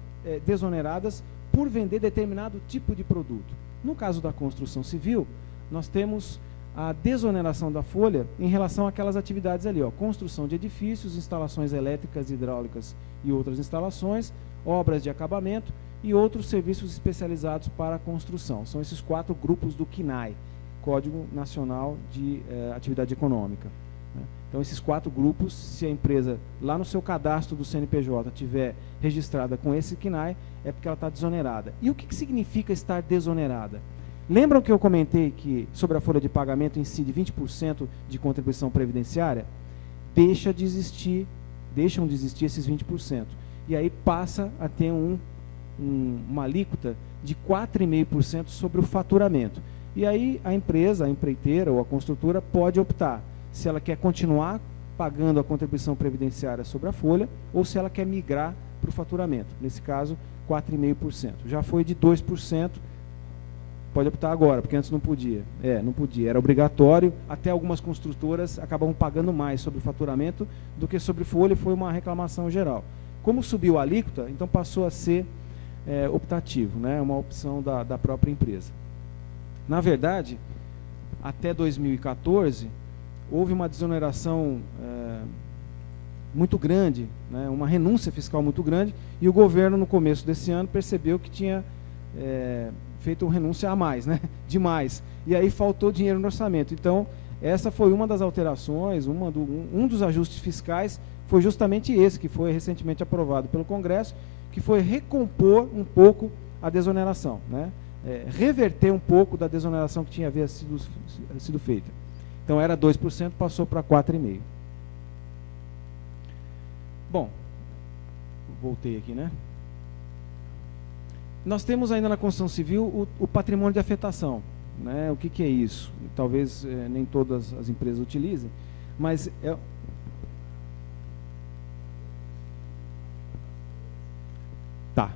desoneradas por vender determinado tipo de produto. No caso da construção civil, nós temos a desoneração da folha em relação àquelas atividades ali, ó, construção de edifícios, instalações elétricas, hidráulicas e outras instalações, obras de acabamento e outros serviços especializados para a construção. São esses 4 grupos do CNAE, Código Nacional de Atividade Econômica, né? Então, esses 4 grupos, se a empresa lá no seu cadastro do CNPJ tiver registrada com esse CNAE, é porque ela está desonerada. E o que significa estar desonerada? Lembram que eu comentei que sobre a folha de pagamento incide 20% de contribuição previdenciária? Deixam de existir esses 20%. E aí passa a ter uma alíquota de 4,5% sobre o faturamento. E aí a empresa, a empreiteira ou a construtora pode optar se ela quer continuar pagando a contribuição previdenciária sobre a folha ou se ela quer migrar para o faturamento. Nesse caso, 4,5%. Já foi de 2%. Pode optar agora, porque antes não podia. Não podia, era obrigatório. Até algumas construtoras acabavam pagando mais sobre o faturamento do que sobre folha, e foi uma reclamação geral. Como subiu a alíquota, então passou a ser optativo, né? Uma opção da própria empresa. Na verdade, até 2014, houve uma desoneração muito grande, né? Uma renúncia fiscal muito grande, e o governo, no começo desse ano, percebeu que tinha feito renúncia a mais, né? Demais. E aí faltou dinheiro no orçamento. Então, essa foi uma das alterações, um dos ajustes fiscais foi justamente esse, que foi recentemente aprovado pelo Congresso, que foi recompor um pouco a desoneração, né? Reverter um pouco da desoneração que havia sido feita. Então, era 2%, passou para 4,5%. Bom, voltei aqui, né? Nós temos ainda na Construção Civil o patrimônio de afetação, né? O que é isso? Talvez nem todas as empresas utilizem, mas Tá.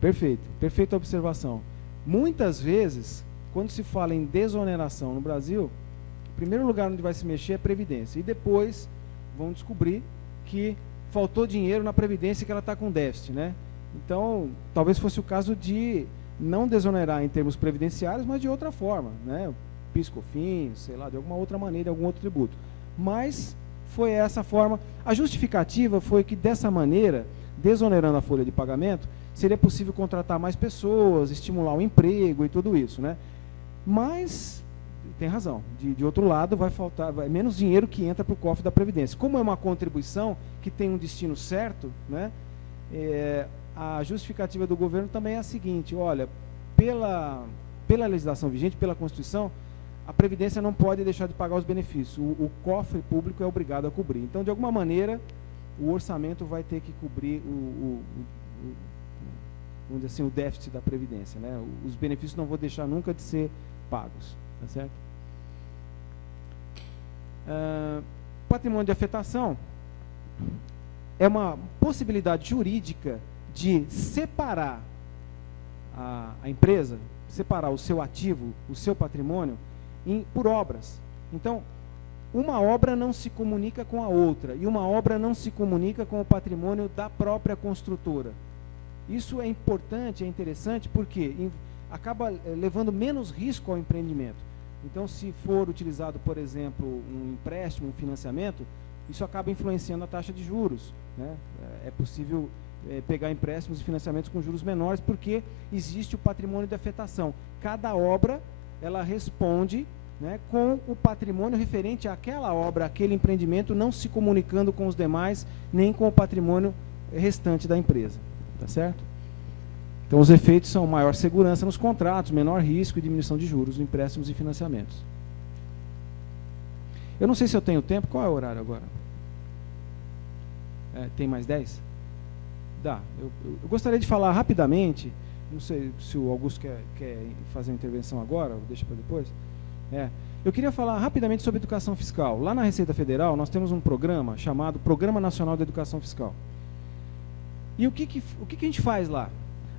Perfeita observação. Muitas vezes, quando se fala em desoneração no Brasil, o primeiro lugar onde vai se mexer é a Previdência, e depois vão descobrir que faltou dinheiro na Previdência, que ela está com déficit, né? Então, talvez fosse o caso de não desonerar em termos previdenciários, mas de outra forma, né? PIS, COFINS, sei lá, de alguma outra maneira, algum outro tributo. Mas foi essa forma. A justificativa foi que, dessa maneira, desonerando a folha de pagamento, seria possível contratar mais pessoas, estimular o emprego e tudo isso, né? Mas tem razão. De outro lado, vai faltar menos dinheiro que entra para o cofre da Previdência. Como é uma contribuição que tem um destino certo, né? A justificativa do governo também é a seguinte: olha, pela legislação vigente, pela Constituição, a Previdência não pode deixar de pagar os benefícios. O cofre público é obrigado a cobrir. Então, de alguma maneira, o orçamento vai ter que cobrir vamos dizer assim, o déficit da Previdência, né? Os benefícios não vão deixar nunca de ser pagos, tá certo? Patrimônio de afetação é uma possibilidade jurídica de separar a empresa, separar o seu ativo, o seu patrimônio, por obras. Então, uma obra não se comunica com a outra, e uma obra não se comunica com o patrimônio da própria construtora. Isso é importante, é interessante, porque acaba levando menos risco ao empreendimento. Então, se for utilizado, por exemplo, um empréstimo, um financiamento, isso acaba influenciando a taxa de juros, né? É possível pegar empréstimos e financiamentos com juros menores, porque existe o patrimônio de afetação. Cada obra, ela responde, né, com o patrimônio referente àquela obra, aquele empreendimento, não se comunicando com os demais, nem com o patrimônio restante da empresa. Tá certo? Então, os efeitos são maior segurança nos contratos, menor risco e diminuição de juros, empréstimos e financiamentos. Eu não sei se eu tenho tempo. Qual é o horário agora? Tem mais 10? Dá. Eu gostaria de falar rapidamente, não sei se o Augusto quer fazer uma intervenção agora, ou deixa para depois. Eu queria falar rapidamente sobre educação fiscal. Lá na Receita Federal, nós temos um programa chamado Programa Nacional de Educação Fiscal. E o que a gente faz lá?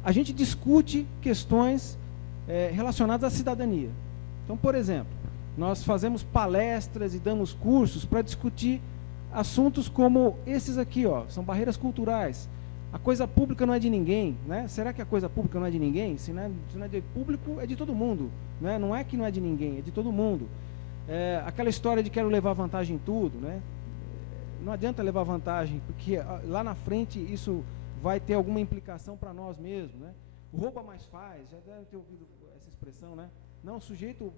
A gente discute questões relacionadas à cidadania. Então, por exemplo, nós fazemos palestras e damos cursos para discutir assuntos como esses aqui, ó, são barreiras culturais. A coisa pública não é de ninguém, né? Será que a coisa pública não é de ninguém? Se não é de público, é de todo mundo, né? Não é que não é de ninguém, é de todo mundo. Aquela história de quero levar vantagem em tudo, né? Não adianta levar vantagem, porque lá na frente isso vai ter alguma implicação para nós mesmos, né? O rouba mais faz, já deve ter ouvido essa expressão, né? Não, o sujeito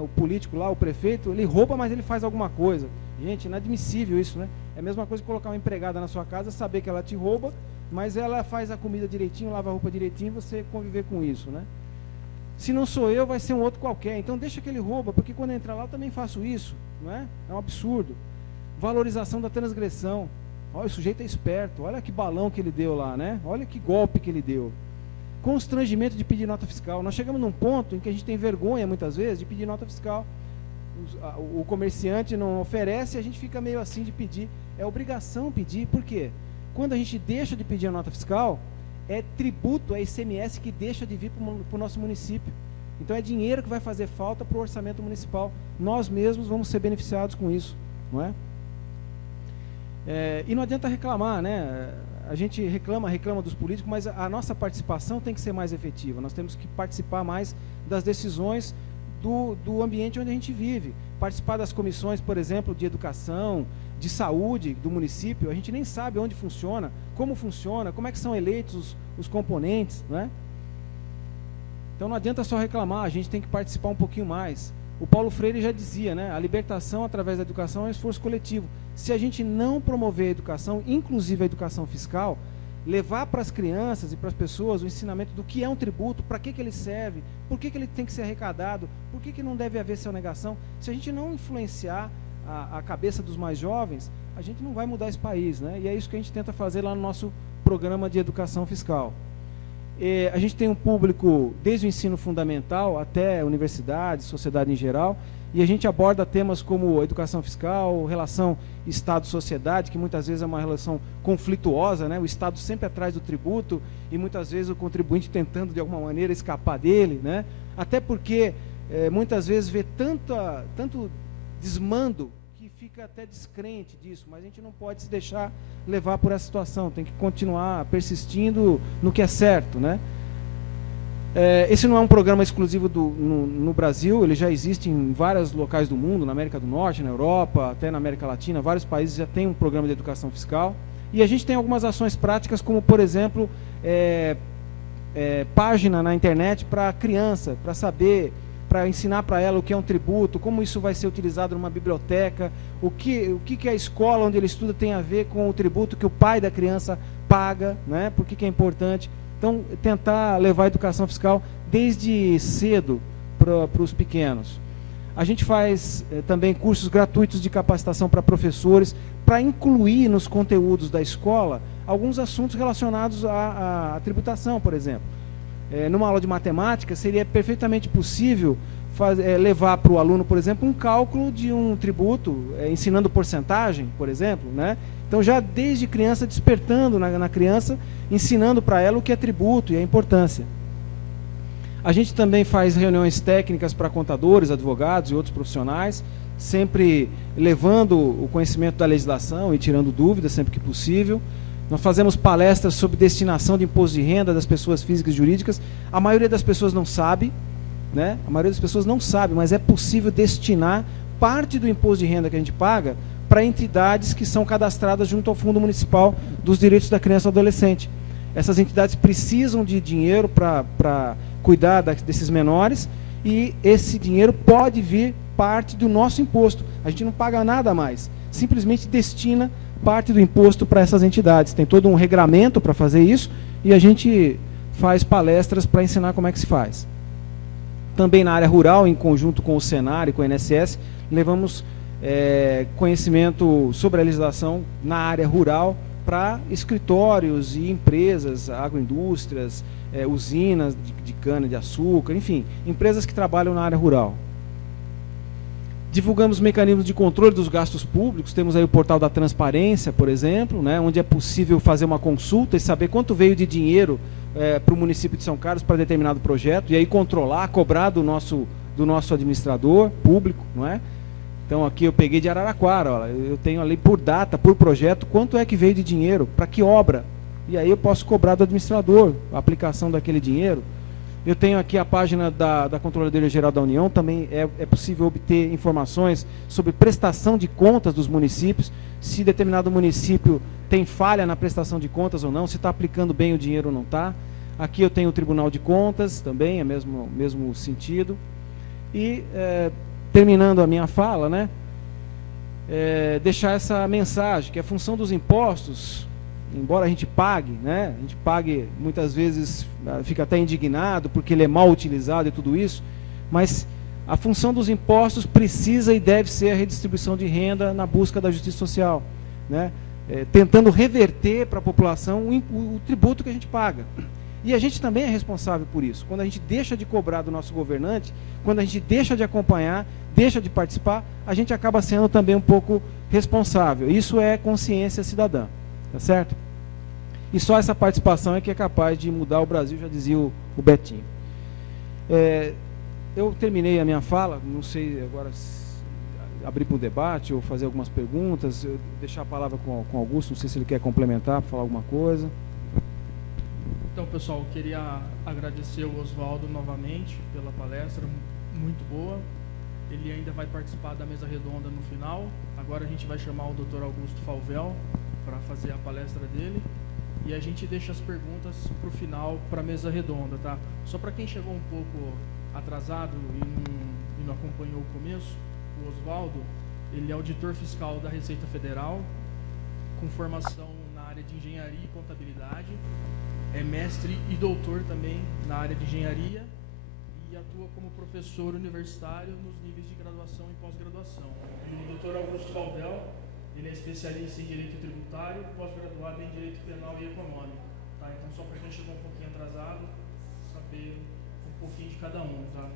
o político lá, o prefeito, ele rouba, mas ele faz alguma coisa. Gente, inadmissível isso, né? É a mesma coisa que colocar uma empregada na sua casa, saber que ela te rouba, mas ela faz a comida direitinho, lava a roupa direitinho, e você conviver com isso, né? Se não sou eu, vai ser um outro qualquer. Então deixa que ele rouba, porque quando eu entrar lá eu também faço isso, não é? É um absurdo. Valorização da transgressão. Olha, o sujeito é esperto, olha que balão que ele deu lá, né? Olha que golpe que ele deu. Constrangimento de pedir nota fiscal. Nós chegamos num ponto em que a gente tem vergonha, muitas vezes, de pedir nota fiscal. O comerciante não oferece, a gente fica meio assim de pedir. É obrigação pedir, por quê? Quando a gente deixa de pedir a nota fiscal, é tributo, é ICMS que deixa de vir para o nosso município. Então é dinheiro que vai fazer falta para o orçamento municipal. Nós mesmos vamos ser beneficiados com isso, não é? E não adianta reclamar, né? A gente reclama dos políticos, mas a nossa participação tem que ser mais efetiva. Nós temos que participar mais das decisões do ambiente onde a gente vive. Participar das comissões, por exemplo, de educação, de saúde do município. A gente nem sabe onde funciona, como é que são eleitos os componentes, né? Então não adianta só reclamar, a gente tem que participar um pouquinho mais. O Paulo Freire já dizia, né? A libertação através da educação é um esforço coletivo. Se a gente não promover a educação, inclusive a educação fiscal, levar para as crianças e para as pessoas o ensinamento do que é um tributo, para que ele serve, por que ele tem que ser arrecadado, por que não deve haver sonegação. Se a gente não influenciar a cabeça dos mais jovens, a gente não vai mudar esse país, né? E é isso que a gente tenta fazer lá no nosso programa de educação fiscal. A gente tem um público desde o ensino fundamental até universidade, sociedade em geral, e a gente aborda temas como educação fiscal, relação Estado-sociedade, que muitas vezes é uma relação conflituosa, né? O Estado sempre atrás do tributo e muitas vezes o contribuinte tentando de alguma maneira escapar dele, né? Até porque muitas vezes vê tanto desmando que fica até descrente disso, mas a gente não pode se deixar levar por essa situação, tem que continuar persistindo no que é certo, né? Esse não é um programa exclusivo no Brasil, ele já existe em vários locais do mundo, na América do Norte, na Europa, até na América Latina, vários países já têm um programa de educação fiscal, e a gente tem algumas ações práticas, como por exemplo, página na internet para criança, para saber, para ensinar para ela o que é um tributo, como isso vai ser utilizado numa biblioteca, o que a escola onde ele estuda tem a ver com o tributo que o pai da criança paga, né? Por que é importante. Então, tentar levar a educação fiscal desde cedo para os pequenos. A gente faz também cursos gratuitos de capacitação para professores, para incluir nos conteúdos da escola alguns assuntos relacionados à tributação, por exemplo. Numa aula de matemática, seria perfeitamente possível levar para o aluno, por exemplo, um cálculo de um tributo, ensinando porcentagem, por exemplo, né? Então, já desde criança, despertando na criança, ensinando para ela o que é tributo e a importância. A gente também faz reuniões técnicas para contadores, advogados e outros profissionais, sempre levando o conhecimento da legislação e tirando dúvidas sempre que possível. Nós fazemos palestras sobre destinação de imposto de renda das pessoas físicas e jurídicas. A maioria das pessoas não sabe, né? A maioria das pessoas não sabe, mas é possível destinar parte do imposto de renda que a gente paga para entidades que são cadastradas junto ao Fundo Municipal dos Direitos da Criança e do Adolescente. Essas entidades precisam de dinheiro para cuidar desses menores e esse dinheiro pode vir parte do nosso imposto. A gente não paga nada a mais, simplesmente destina parte do imposto para essas entidades. Tem todo um regramento para fazer isso e a gente faz palestras para ensinar como é que se faz. Também na área rural, em conjunto com o Senar e com o INSS, levamos conhecimento sobre a legislação na área rural para escritórios e empresas, agroindústrias, usinas de cana-de-açúcar, enfim, empresas que trabalham na área rural. Divulgamos mecanismos de controle dos gastos públicos, temos aí o portal da transparência, por exemplo, né, onde é possível fazer uma consulta e saber quanto veio de dinheiro para o município de São Carlos para determinado projeto, e aí controlar, cobrar do nosso administrador público, não é? Então aqui eu peguei de Araraquara, ó, eu tenho ali por data, por projeto, quanto é que veio de dinheiro, para que obra, e aí eu posso cobrar do administrador a aplicação daquele dinheiro. Eu tenho aqui a página da Controladoria Geral da União, também é possível obter informações sobre prestação de contas dos municípios, se determinado município tem falha na prestação de contas ou não, se está aplicando bem o dinheiro ou não está. Aqui eu tenho o Tribunal de Contas, também é mesmo sentido. E, terminando a minha fala, né, deixar essa mensagem, que a função dos impostos, embora a gente pague, né, a gente pague muitas vezes, fica até indignado porque ele é mal utilizado e tudo isso, mas a função dos impostos precisa e deve ser a redistribuição de renda na busca da justiça social, né, tentando reverter para a população o tributo que a gente paga. E a gente também é responsável por isso. Quando a gente deixa de cobrar do nosso governante, quando a gente deixa de acompanhar, deixa de participar, a gente acaba sendo também um pouco responsável. Isso é consciência cidadã, tá certo? E só essa participação é que é capaz de mudar o Brasil, já dizia o Betinho. Eu terminei a minha fala, não sei agora abrir para um debate ou fazer algumas perguntas, deixar a palavra com o Augusto, não sei se ele quer complementar, falar alguma coisa. Então, pessoal, eu queria agradecer o Oswaldo novamente pela palestra, muito boa. Ele ainda vai participar da mesa redonda no final. Agora a gente vai chamar o Dr. Augusto Falvel para fazer a palestra dele. E a gente deixa as perguntas para o final, para a mesa redonda, tá? Só para quem chegou um pouco atrasado e não acompanhou o começo, o Oswaldo, ele é auditor fiscal da Receita Federal, com formação na área de engenharia e contabilidade, é mestre e doutor também na área de engenharia e atua como professor universitário nos níveis de graduação e pós-graduação. E o Dr. Augusto Falvel, ele é especialista em Direito Tributário, pós-graduado em Direito Penal e Econômico. Tá? Então, só para quem chegou um pouquinho atrasado, saber um pouquinho de cada um. Tá?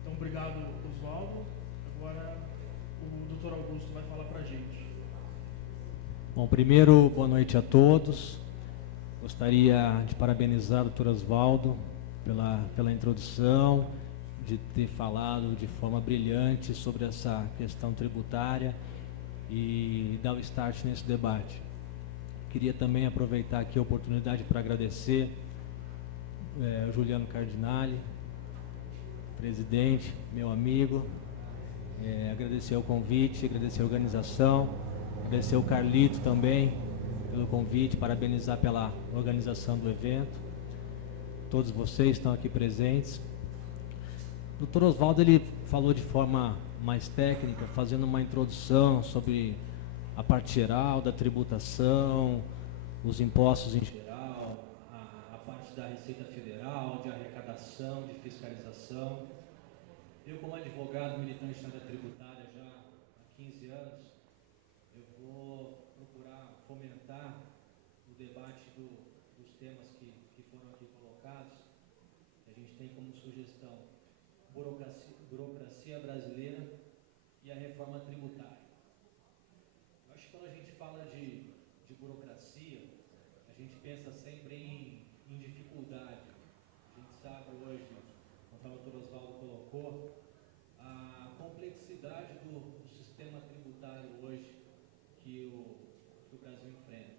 Então, obrigado, Oswaldo. Agora, o Dr. Augusto vai falar para a gente. Bom, primeiro, boa noite a todos. Gostaria de parabenizar o Dr. Oswaldo pela introdução, de ter falado de forma brilhante sobre essa questão tributária e dar o start nesse debate. Queria também aproveitar aqui a oportunidade para agradecer o Juliano Cardinale, presidente, meu amigo, agradecer o convite, agradecer a organização, agradecer o Carlito também pelo convite, parabenizar pela organização do evento. Todos vocês estão aqui presentes. O Dr. Oswaldo, ele falou de forma mais técnica, fazendo uma introdução sobre a parte geral da tributação, os impostos em geral, a parte da Receita Federal, de arrecadação, de fiscalização. Eu, como advogado militante na área tributária já há 15 anos, eu vou procurar fomentar o debate dos temas que foram aqui colocados. A gente tem como sugestão burocracia brasileira e a reforma tributária. Eu acho que quando a gente fala de burocracia, a gente pensa sempre em dificuldade. A gente sabe hoje, conforme o Dr. Oswaldo colocou, a complexidade do sistema tributário hoje que o Brasil enfrenta.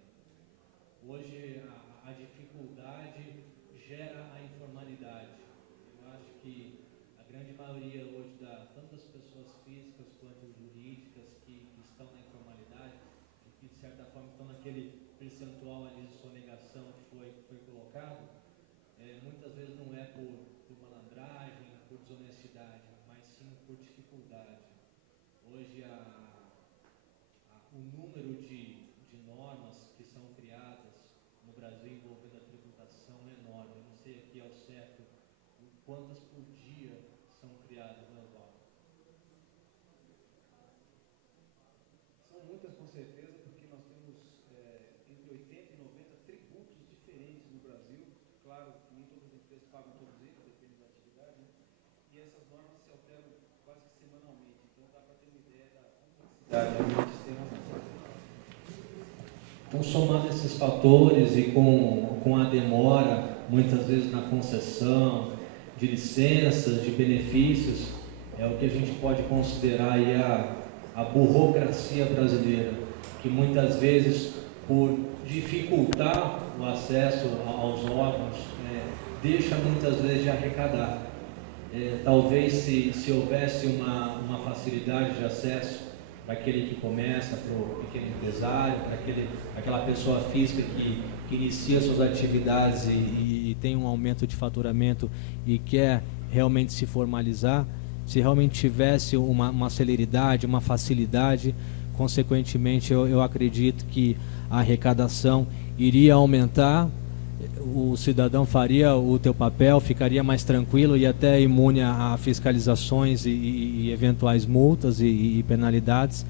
Hoje a dificuldade gera a informalidade. Eu acho que a grande maioria hoje, tanto das pessoas físicas quanto jurídicas que estão na informalidade, e que de certa forma estão naquele percentual ali de sonegação que foi colocado, muitas vezes não é por malandragem, por desonestidade, mas sim por dificuldade. Hoje o número de normas que são criadas no Brasil envolvendo a tributação é enorme. Eu não sei aqui ao certo quantas por dia são criadas, né, Oswaldo? São muitas, com certeza, porque nós temos entre 80 e 90 tributos diferentes no Brasil. Claro que nem todas as empresas pagam todos eles, depende da atividade, né? E essas normas se alteram quase que semanalmente. Então dá para ter uma ideia da complexidade do sistema. Então, somando esses fatores e com a demora, muitas vezes na concessão de licenças, de benefícios, é o que a gente pode considerar aí a burocracia brasileira, que muitas vezes, por dificultar o acesso aos órgãos, deixa muitas vezes de arrecadar. Talvez se houvesse uma facilidade de acesso para aquele que começa, para o pequeno empresário, para aquela pessoa física que inicia suas atividades e tem um aumento de faturamento e quer realmente se formalizar, se realmente tivesse uma celeridade, uma facilidade, consequentemente eu acredito que a arrecadação iria aumentar, o cidadão faria o teu papel, ficaria mais tranquilo e até imune a fiscalizações e eventuais multas e penalidades,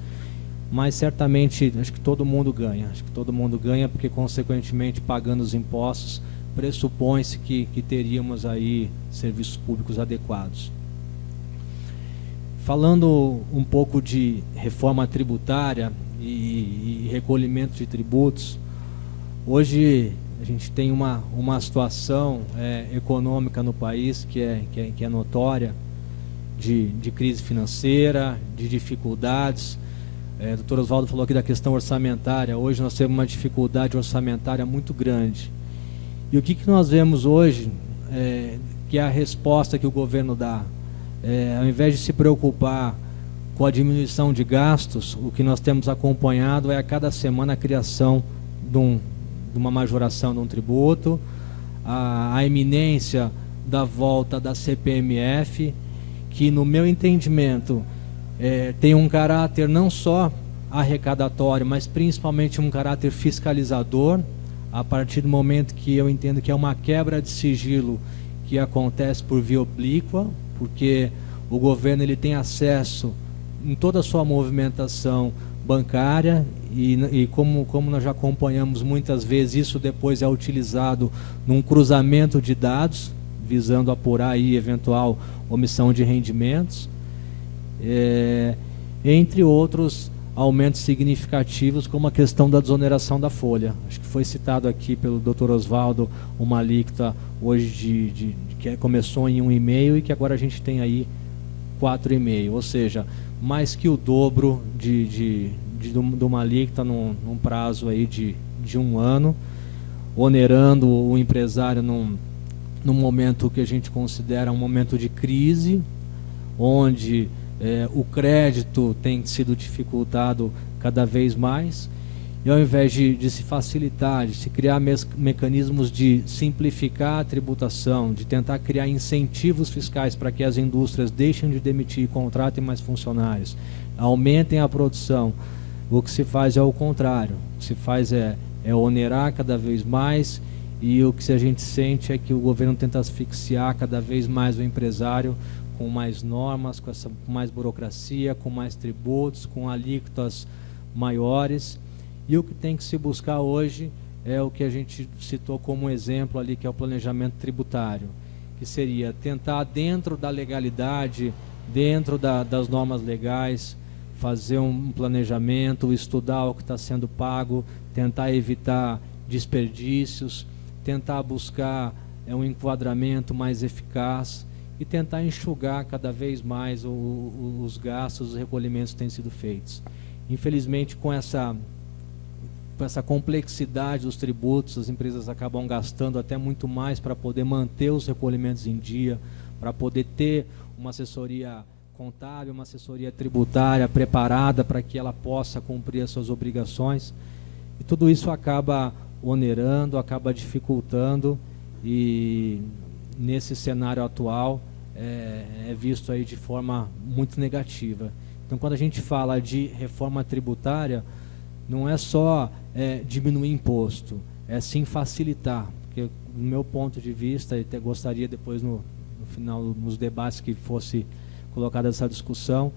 mas certamente acho que todo mundo ganha, porque consequentemente pagando os impostos pressupõe-se que teríamos aí serviços públicos adequados. Falando um pouco de reforma tributária e recolhimento de tributos, hoje a gente tem uma situação econômica no país que é notória, de crise financeira, de dificuldades. O doutor Oswaldo falou aqui da questão orçamentária. Hoje nós temos uma dificuldade orçamentária muito grande. E o que nós vemos hoje, que é a resposta que o governo dá? Ao invés de se preocupar com a diminuição de gastos, o que nós temos acompanhado é a cada semana a criação de uma majoração de um tributo, a iminência da volta da CPMF, que no meu entendimento tem um caráter não só arrecadatório, mas principalmente um caráter fiscalizador, a partir do momento que eu entendo que é uma quebra de sigilo que acontece por via oblíqua, porque o governo ele tem acesso em toda a sua movimentação bancária e como nós já acompanhamos muitas vezes, isso depois é utilizado num cruzamento de dados, visando apurar aí eventual omissão de rendimentos, entre outros aumentos significativos, como a questão da desoneração da folha. Acho que foi citado aqui pelo Dr. Oswaldo uma alíquota hoje que começou em 1,5 e que agora a gente tem aí 4,5, ou seja, mais que o dobro de uma alíquota num prazo aí de 1 ano, onerando o empresário num momento que a gente considera um momento de crise, onde o crédito tem sido dificultado cada vez mais, e ao invés de se facilitar, de se criar mecanismos de simplificar a tributação, de tentar criar incentivos fiscais para que as indústrias deixem de demitir e contratem mais funcionários, aumentem a produção, o que se faz é o contrário. O que se faz é onerar cada vez mais, e o que a gente sente é que o governo tenta asfixiar cada vez mais o empresário com mais normas, com mais burocracia, com mais tributos, com alíquotas maiores. E o que tem que se buscar hoje é o que a gente citou como exemplo ali, que é o planejamento tributário, que seria tentar, dentro da legalidade, dentro das normas legais, fazer um planejamento, estudar o que está sendo pago, tentar evitar desperdícios, tentar buscar um enquadramento mais eficaz e tentar enxugar cada vez mais os gastos, os recolhimentos que têm sido feitos. Infelizmente, com essa complexidade dos tributos, as empresas acabam gastando até muito mais para poder manter os recolhimentos em dia, para poder ter uma assessoria contábil, uma assessoria tributária preparada para que ela possa cumprir as suas obrigações. E tudo isso acaba onerando, acaba dificultando, e nesse cenário atual é visto aí de forma muito negativa. Então, quando a gente fala de reforma tributária, não é só diminuir imposto, é sim facilitar, porque do meu ponto de vista, e até gostaria depois no final, nos debates que fosse colocada essa discussão,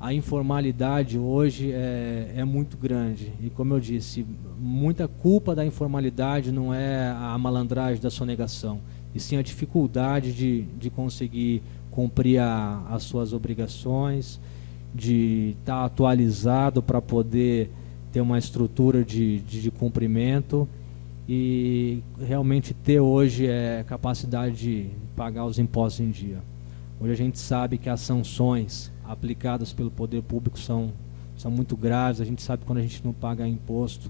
a informalidade hoje é muito grande, e como eu disse, muita culpa da informalidade não é a malandragem da sonegação, e sim a dificuldade de conseguir cumprir as suas obrigações, de estar atualizado para poder ter uma estrutura de cumprimento e realmente ter hoje capacidade de pagar os impostos em dia. Hoje a gente sabe que as sanções aplicadas pelo poder público são muito graves. A gente sabe que quando a gente não paga imposto,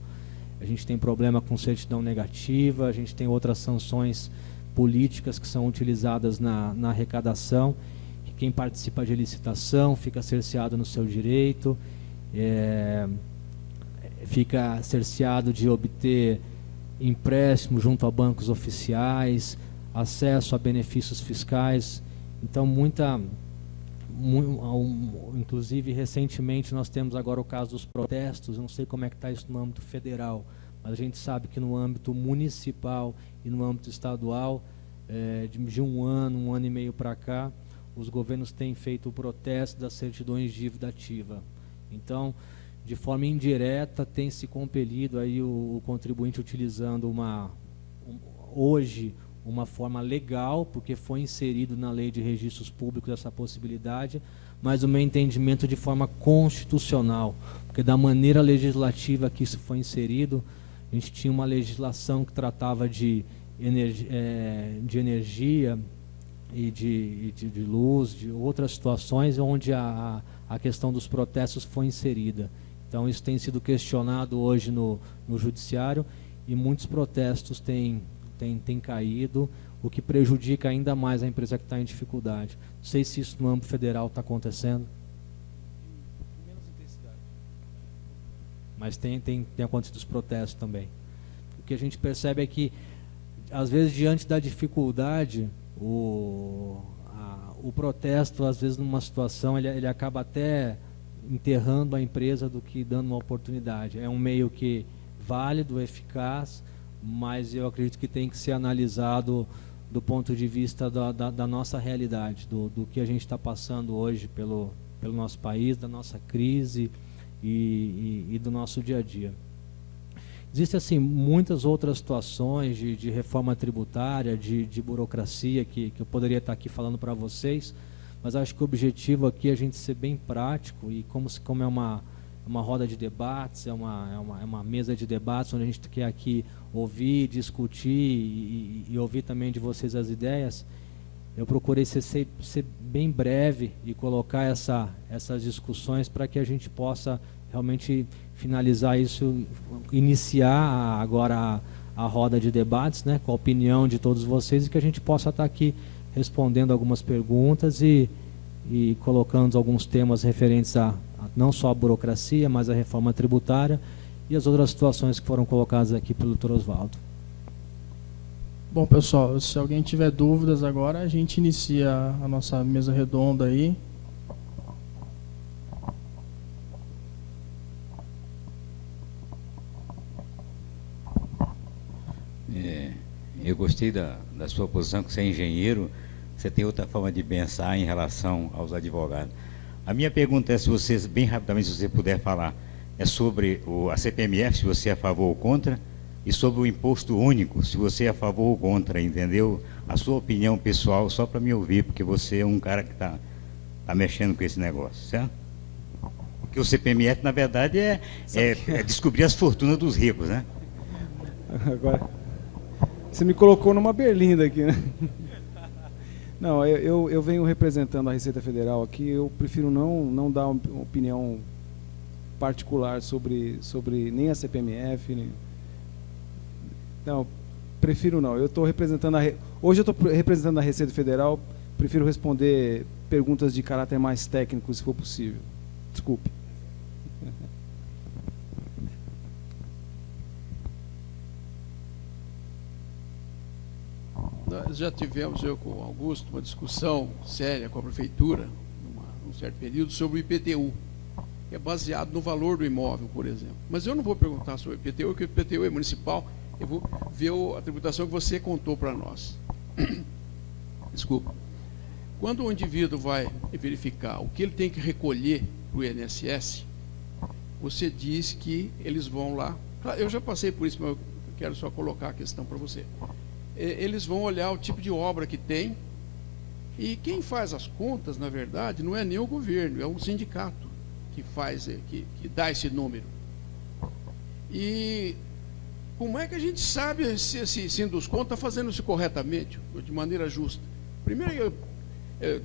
a gente tem problema com certidão negativa, a gente tem outras sanções políticas que são utilizadas na arrecadação, que quem participa de licitação fica cerceado no seu direito, fica cerceado de obter empréstimo junto a bancos oficiais, acesso a benefícios fiscais. Então, inclusive recentemente nós temos agora o caso dos protestos. Eu não sei como é que está isso no âmbito federal, mas a gente sabe que no âmbito municipal e no âmbito estadual, de um ano e meio para cá, os governos têm feito o protesto das certidões de dívida ativa. Então, de forma indireta, tem se compelido aí o contribuinte utilizando hoje uma forma legal, porque foi inserido na lei de registros públicos essa possibilidade, mas o meu entendimento de forma constitucional, porque da maneira legislativa que isso foi inserido, a gente tinha uma legislação que tratava de energia e de luz, de outras situações onde a questão dos protestos foi inserida. Então isso tem sido questionado hoje no judiciário e muitos protestos têm caído, o que prejudica ainda mais a empresa que está em dificuldade. Não sei se isso no âmbito federal está acontecendo. Menos intensidade. Mas tem acontecido os protestos também. O que a gente percebe é que, às vezes, diante da dificuldade, o protesto, às vezes, numa situação, ele acaba até enterrando a empresa do que dando uma oportunidade. É um meio que válido, eficaz, mas eu acredito que tem que ser analisado do ponto de vista da nossa realidade, do que a gente está passando hoje pelo nosso país, da nossa crise e do nosso dia a dia. Existem assim, muitas outras situações de reforma tributária, de burocracia, que eu poderia estar aqui falando para vocês, mas acho que o objetivo aqui é a gente ser bem prático, e como é uma roda de debates, é uma mesa de debates, onde a gente quer aqui ouvir, discutir e ouvir também de vocês as ideias. Eu procurei ser bem breve e colocar essas discussões para que a gente possa realmente finalizar isso, iniciar agora a roda de debates, né, com a opinião de todos vocês, e que a gente possa estar aqui respondendo algumas perguntas e colocando alguns temas referentes a não só a burocracia, mas a reforma tributária e as outras situações que foram colocadas aqui pelo Dr. Oswaldo. Bom, pessoal, se alguém tiver dúvidas agora, a gente inicia a nossa mesa redonda aí. Eu gostei da sua posição, que você é engenheiro, você tem outra forma de pensar em relação aos advogados. A minha pergunta é, se você, bem rapidamente, se você puder falar, é sobre a CPMF, se você é a favor ou contra, e sobre o imposto único, se você é a favor ou contra, entendeu? A sua opinião pessoal, só para me ouvir, porque você é um cara que está mexendo com esse negócio, certo? Porque o CPMF, na verdade, é descobrir as fortunas dos ricos, né? Agora, você me colocou numa berlinda aqui, né? Não, eu venho representando a Receita Federal aqui, eu prefiro não dar uma opinião particular sobre nem a CPMF, nem... Não, prefiro não. Eu estou representando hoje eu estou representando a Receita Federal, prefiro responder perguntas de caráter mais técnico, se for possível. Desculpe. Nós já tivemos, eu com o Augusto, uma discussão séria com a Prefeitura, num certo período, sobre o IPTU, que é baseado no valor do imóvel, por exemplo. Mas eu não vou perguntar sobre o IPTU, porque o IPTU é municipal, eu vou ver a tributação que você contou para nós. Desculpa. Quando o indivíduo vai verificar o que ele tem que recolher para o INSS, você diz que eles vão lá... Eu já passei por isso, mas eu quero só colocar a questão para você. Eles vão olhar o tipo de obra que tem, e quem faz as contas, na verdade, não é nem o governo, é um sindicato que faz, que dá esse número. E como é que a gente sabe se esse Sinduscon está fazendo isso corretamente, de maneira justa? Primeiro,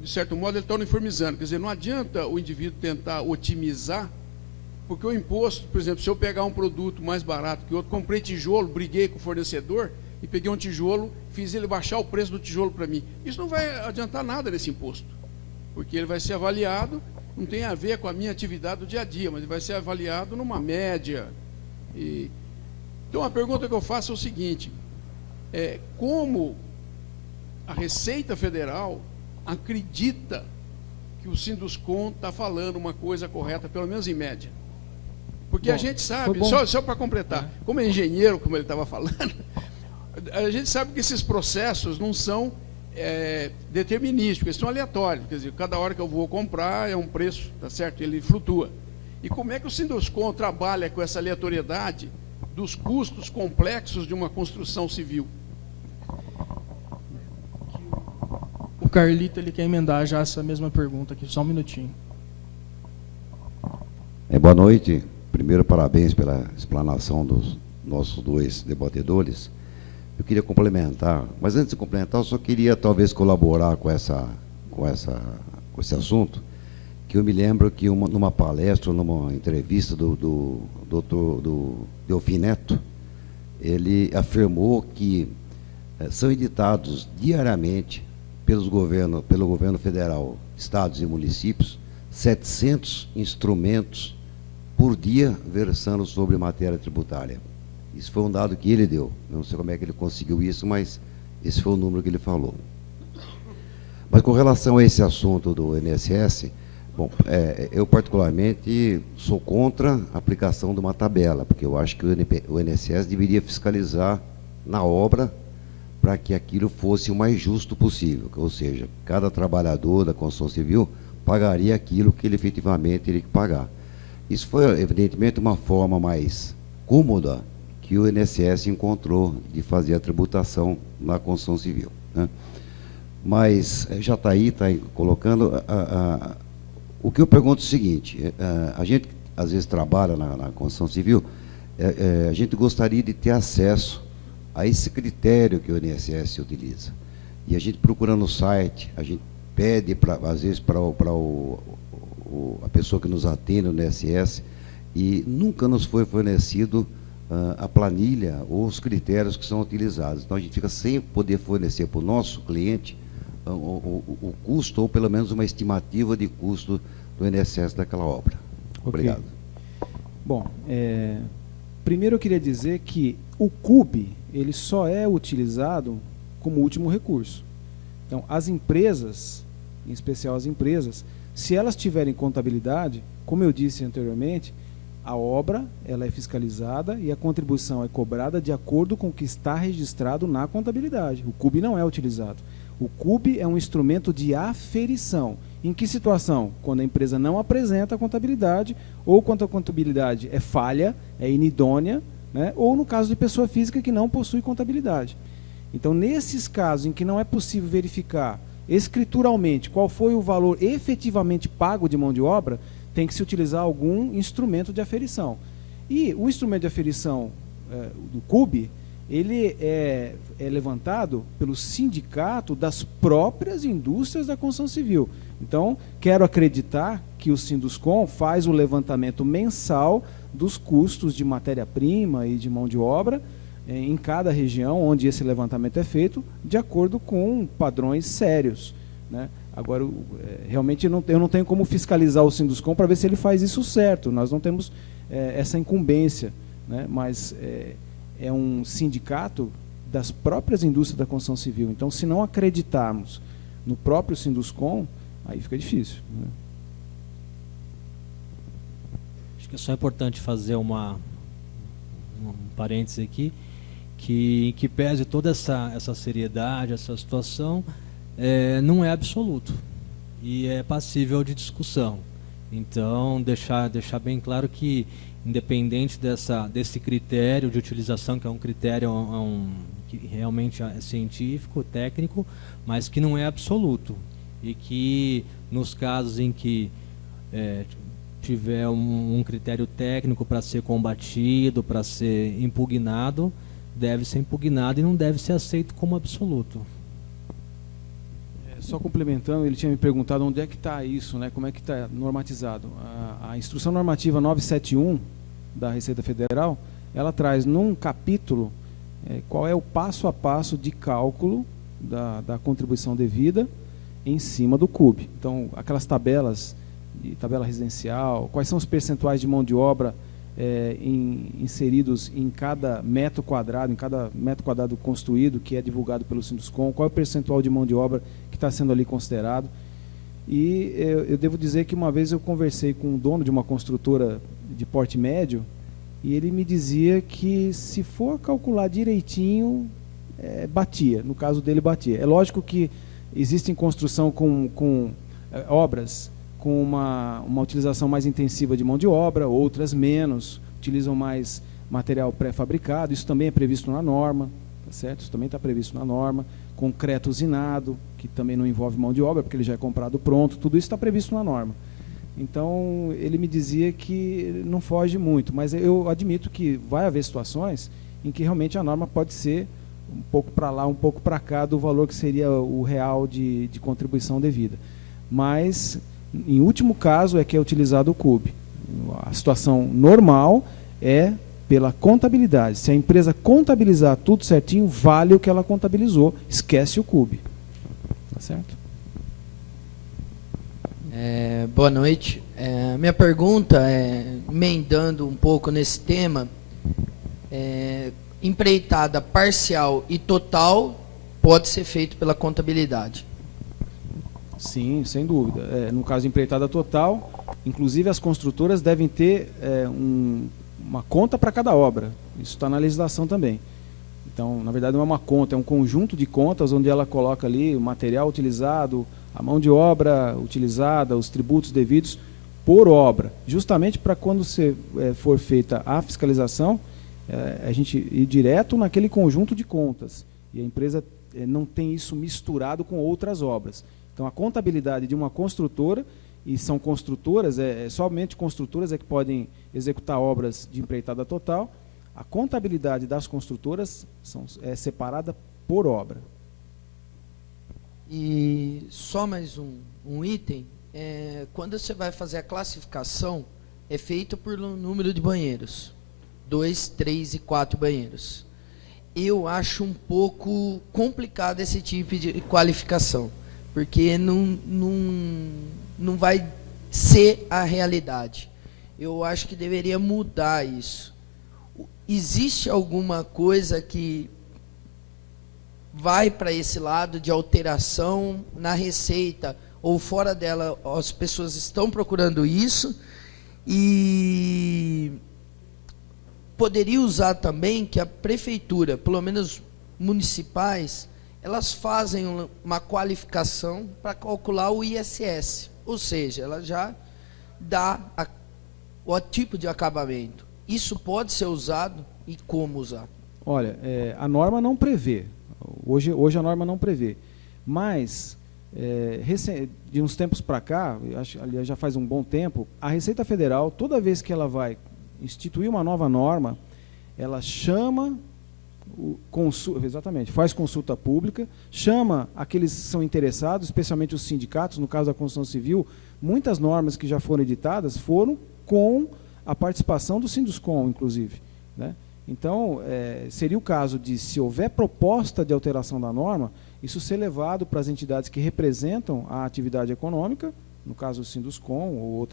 de certo modo, ele está uniformizando, quer dizer, não adianta o indivíduo tentar otimizar, porque o imposto, por exemplo, se eu pegar um produto mais barato que outro, comprei tijolo, briguei com o fornecedor, e peguei um tijolo, fiz ele baixar o preço do tijolo para mim. Isso não vai adiantar nada nesse imposto, porque ele vai ser avaliado, não tem a ver com a minha atividade do dia a dia, mas ele vai ser avaliado numa média. Então, a pergunta que eu faço é o seguinte, como a Receita Federal acredita que o Sinduscon está falando uma coisa correta, pelo menos em média? Porque a gente sabe, só para completar, como é engenheiro, como ele estava falando, a gente sabe que esses processos não são determinísticos, eles são aleatórios, quer dizer, cada hora que eu vou comprar é um preço, tá certo? Ele flutua. E como é que o Sinduscon trabalha com essa aleatoriedade dos custos complexos de uma construção civil? O Carlito, ele quer emendar já essa mesma pergunta aqui, só um minutinho. Boa noite. Primeiro, parabéns pela explanação nossos dois debatedores, eu queria complementar, mas antes de complementar, eu só queria talvez colaborar com esse assunto, que eu me lembro que numa palestra, numa entrevista do doutor Delfim Neto, ele afirmou que são editados diariamente pelo governo federal, estados e municípios, 700 instrumentos por dia versando sobre matéria tributária. Isso foi um dado que ele deu. Eu não sei como é que ele conseguiu isso, mas esse foi o número que ele falou. Mas com relação a esse assunto do INSS, bom, eu particularmente sou contra a aplicação de uma tabela, porque eu acho que o INSS deveria fiscalizar na obra para que aquilo fosse o mais justo possível, ou seja, cada trabalhador da construção civil pagaria aquilo que ele efetivamente teria que pagar. Isso foi, evidentemente, uma forma mais cômoda que o INSS encontrou de fazer a tributação na construção civil, né? Mas já está aí, colocando... o que eu pergunto é o seguinte, a gente, às vezes, trabalha na construção civil, a gente gostaria de ter acesso a esse critério que o INSS utiliza. E a gente procura no site, a gente pede, às vezes, para a pessoa que nos atende no INSS, e nunca nos foi fornecido a planilha ou os critérios que são utilizados. Então, a gente fica sem poder fornecer para o nosso cliente o custo, ou pelo menos uma estimativa de custo do INSS daquela obra. Okay. Obrigado. Bom, primeiro eu queria dizer que o CUB, ele só é utilizado como último recurso. Então, as empresas, em especial as empresas, se elas tiverem contabilidade, como eu disse anteriormente, a obra ela é fiscalizada e a contribuição é cobrada de acordo com o que está registrado na contabilidade. O CUB não é utilizado. O CUB é um instrumento de aferição. Em que situação? Quando a empresa não apresenta a contabilidade, ou quando a contabilidade é falha, é inidônea, né? Ou no caso de pessoa física que não possui contabilidade. Então, nesses casos em que não é possível verificar escrituralmente qual foi o valor efetivamente pago de mão de obra, tem que se utilizar algum instrumento de aferição. E o instrumento de aferição do CUB, ele é levantado pelo sindicato das próprias indústrias da construção civil. Então, quero acreditar que o Sinduscon faz o levantamento mensal dos custos de matéria-prima e de mão de obra em cada região onde esse levantamento é feito, de acordo com padrões sérios, né? Agora, realmente eu não tenho como fiscalizar o Sinduscon para ver se ele faz isso certo. Nós não temos essa incumbência, né? Mas é um sindicato das próprias indústrias da construção civil. Então, se não acreditarmos no próprio Sinduscon, aí fica difícil, né? Acho que é só importante fazer um parêntese aqui, que pese toda essa seriedade, essa situação, não é absoluto e é passível de discussão. Então, deixar bem claro que, independente desse critério de utilização, que é um critério que realmente é científico, técnico, mas que não é absoluto, e que nos casos em que tiver um critério técnico para ser combatido, para ser impugnado, deve ser impugnado e não deve ser aceito como absoluto. Só complementando, ele tinha me perguntado onde é que está isso, né? Como é que está normatizado. A Instrução Normativa 971 da Receita Federal, ela traz num capítulo qual é o passo a passo de cálculo da contribuição devida em cima do CUB. Então, aquelas tabelas, tabela residencial, quais são os percentuais de mão de obra inseridos em cada metro quadrado construído, que é divulgado pelo Sinduscon, qual é o percentual de mão de obra que está sendo ali considerado. E eu devo dizer que uma vez eu conversei com um dono de uma construtora de porte médio, e ele me dizia que, se for calcular direitinho, batia. No caso dele, batia. É lógico que existe construção com obras com uma utilização mais intensiva de mão de obra, outras menos, utilizam mais material pré-fabricado. Isso também é previsto na norma, tá certo? Isso também está previsto na norma. Concreto usinado, que também não envolve mão de obra, porque ele já é comprado pronto, tudo isso está previsto na norma. Então, ele me dizia que não foge muito, mas eu admito que vai haver situações em que realmente a norma pode ser um pouco para lá, um pouco para cá do valor que seria o real de contribuição devida. Mas, em último caso, é que é utilizado o CUB. A situação normal é pela contabilidade. Se a empresa contabilizar tudo certinho, vale o que ela contabilizou, esquece o CUB. Tá certo? Boa noite. Minha pergunta emendando um pouco nesse tema, empreitada parcial e total pode ser feito pela contabilidade? Sim, sem dúvida. No caso de empreitada total, inclusive as construtoras devem ter uma conta para cada obra. Isso está na legislação também. Então, na verdade, não é uma conta, é um conjunto de contas onde ela coloca ali o material utilizado, a mão de obra utilizada, os tributos devidos por obra. Justamente para quando for feita a fiscalização, a gente ir direto naquele conjunto de contas. E a empresa não tem isso misturado com outras obras. Então, a contabilidade de uma construtora, e são construtoras, somente construtoras que podem executar obras de empreitada total, a contabilidade das construtoras é separada por obra. E só mais um item, quando você vai fazer a classificação, é feito por número de banheiros, 2, 3 e 4 banheiros. Eu acho um pouco complicado esse tipo de qualificação, porque não vai ser a realidade. Eu acho que deveria mudar isso. Existe alguma coisa que vai para esse lado de alteração na receita ou fora dela? As pessoas estão procurando isso, e poderia usar também que a prefeitura, pelo menos municipais, elas fazem uma qualificação para calcular o ISS, ou seja, ela já dá o tipo de acabamento. Isso pode ser usado, e como usar? Olha, a norma não prevê. Hoje a norma não prevê. Mas, de uns tempos para cá, aliás, já faz um bom tempo, a Receita Federal, toda vez que ela vai instituir uma nova norma, ela chama, faz consulta pública, chama aqueles que são interessados, especialmente os sindicatos. No caso da construção civil, muitas normas que já foram editadas foram com a participação do Sinduscom, inclusive, né? Então, seria o caso de, se houver proposta de alteração da norma, isso ser levado para as entidades que representam a atividade econômica, no caso o Sinduscom ou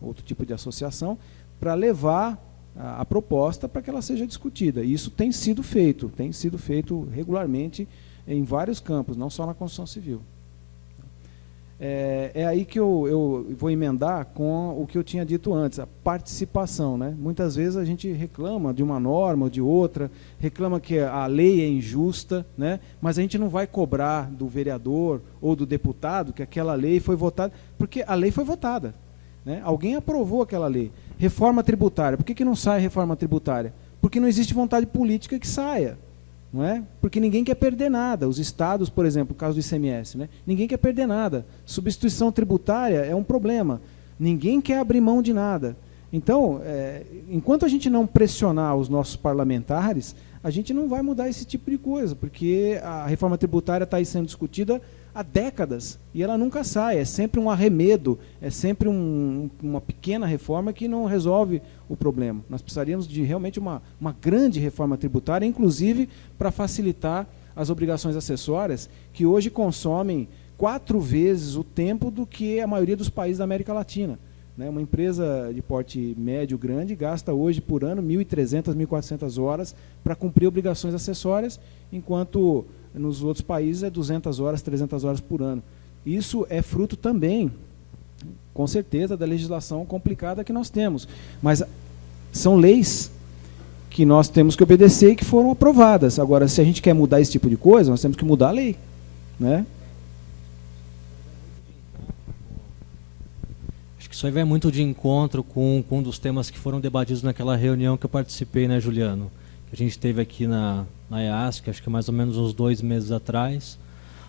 outro tipo de associação, para levar a proposta para que ela seja discutida. E isso tem sido feito regularmente em vários campos, não só na construção civil. É aí que eu vou emendar com o que eu tinha dito antes, a participação, né? Muitas vezes a gente reclama de uma norma ou de outra, reclama que a lei é injusta, né? Mas a gente não vai cobrar do vereador ou do deputado que aquela lei foi votada, porque a lei foi votada, né? Alguém aprovou aquela lei. Reforma tributária, por que não sai reforma tributária? Porque não existe vontade política que saia. Não é? Porque ninguém quer perder nada. Os estados, por exemplo, o caso do ICMS, né? Ninguém quer perder nada. Substituição tributária é um problema. Ninguém quer abrir mão de nada. Então, enquanto a gente não pressionar os nossos parlamentares, a gente não vai mudar esse tipo de coisa, porque a reforma tributária está aí sendo discutida há décadas e ela nunca sai. É sempre um arremedo, é sempre uma pequena reforma que não resolve o problema. Nós precisaríamos de realmente uma grande reforma tributária, inclusive para facilitar as obrigações acessórias, que hoje consomem 4 vezes o tempo do que a maioria dos países da América Latina, né? Uma empresa de porte médio grande gasta hoje por ano 1.300, 1.400 horas para cumprir obrigações acessórias, enquanto nos outros países é 200 horas, 300 horas por ano. Isso é fruto também, com certeza, da legislação complicada que nós temos. Mas são leis que nós temos que obedecer e que foram aprovadas. Agora, se a gente quer mudar esse tipo de coisa, nós temos que mudar a lei, né? Acho que isso aí vai muito de encontro com um dos temas que foram debatidos naquela reunião que eu participei, né, Juliano? Que a gente teve aqui na EASC, acho que mais ou menos uns 2 meses atrás,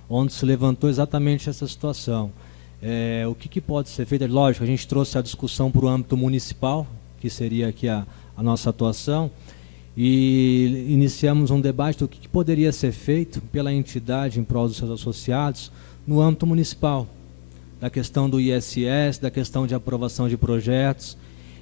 onde se levantou exatamente essa situação. O que pode ser feito? Lógico, a gente trouxe a discussão para o âmbito municipal, que seria aqui a nossa atuação, e iniciamos um debate do que poderia ser feito pela entidade em prol dos seus associados no âmbito municipal, da questão do ISS, da questão de aprovação de projetos,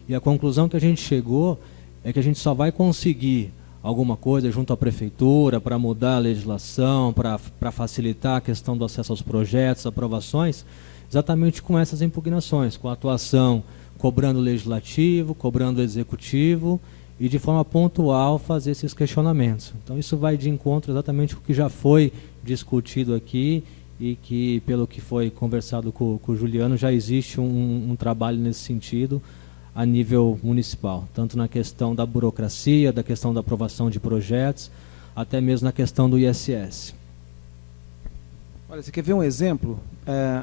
e a conclusão que a gente chegou é que a gente só vai conseguir alguma coisa junto à prefeitura para mudar a legislação, para facilitar a questão do acesso aos projetos, aprovações, exatamente com essas impugnações, com a atuação cobrando o legislativo, cobrando o executivo e de forma pontual fazer esses questionamentos. Então isso vai de encontro exatamente com o que já foi discutido aqui e que, pelo que foi conversado com o Juliano, já existe um trabalho nesse sentido a nível municipal, tanto na questão da burocracia, da questão da aprovação de projetos, até mesmo na questão do ISS. Olha, você quer ver um exemplo?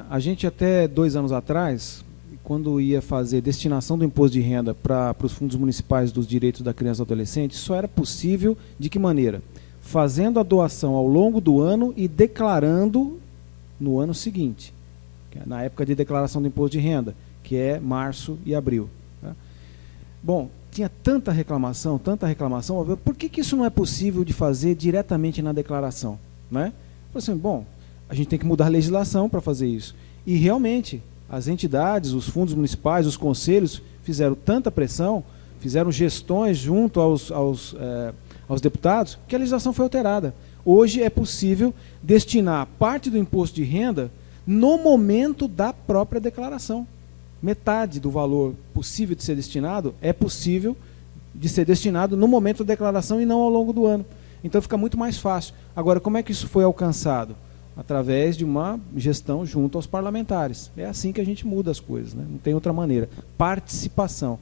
A gente até 2 anos atrás, quando ia fazer destinação do imposto de renda para os fundos municipais dos direitos da criança e adolescente, só era possível de que maneira? Fazendo a doação ao longo do ano e declarando no ano seguinte, na época de declaração do imposto de renda, que é março e abril. Tá? Bom, tinha tanta reclamação, por que isso não é possível de fazer diretamente na declaração? Né? Assim, bom, a gente tem que mudar a legislação para fazer isso. E realmente, as entidades, os fundos municipais, os conselhos fizeram tanta pressão, fizeram gestões junto aos deputados, que a legislação foi alterada. Hoje é possível destinar parte do imposto de renda no momento da própria declaração. Metade do valor possível de ser destinado é possível de ser destinado no momento da declaração e não ao longo do ano. Então fica muito mais fácil. Agora, como é que isso foi alcançado? Através de uma gestão junto aos parlamentares. É assim que a gente muda as coisas, né? Não tem outra maneira. Participação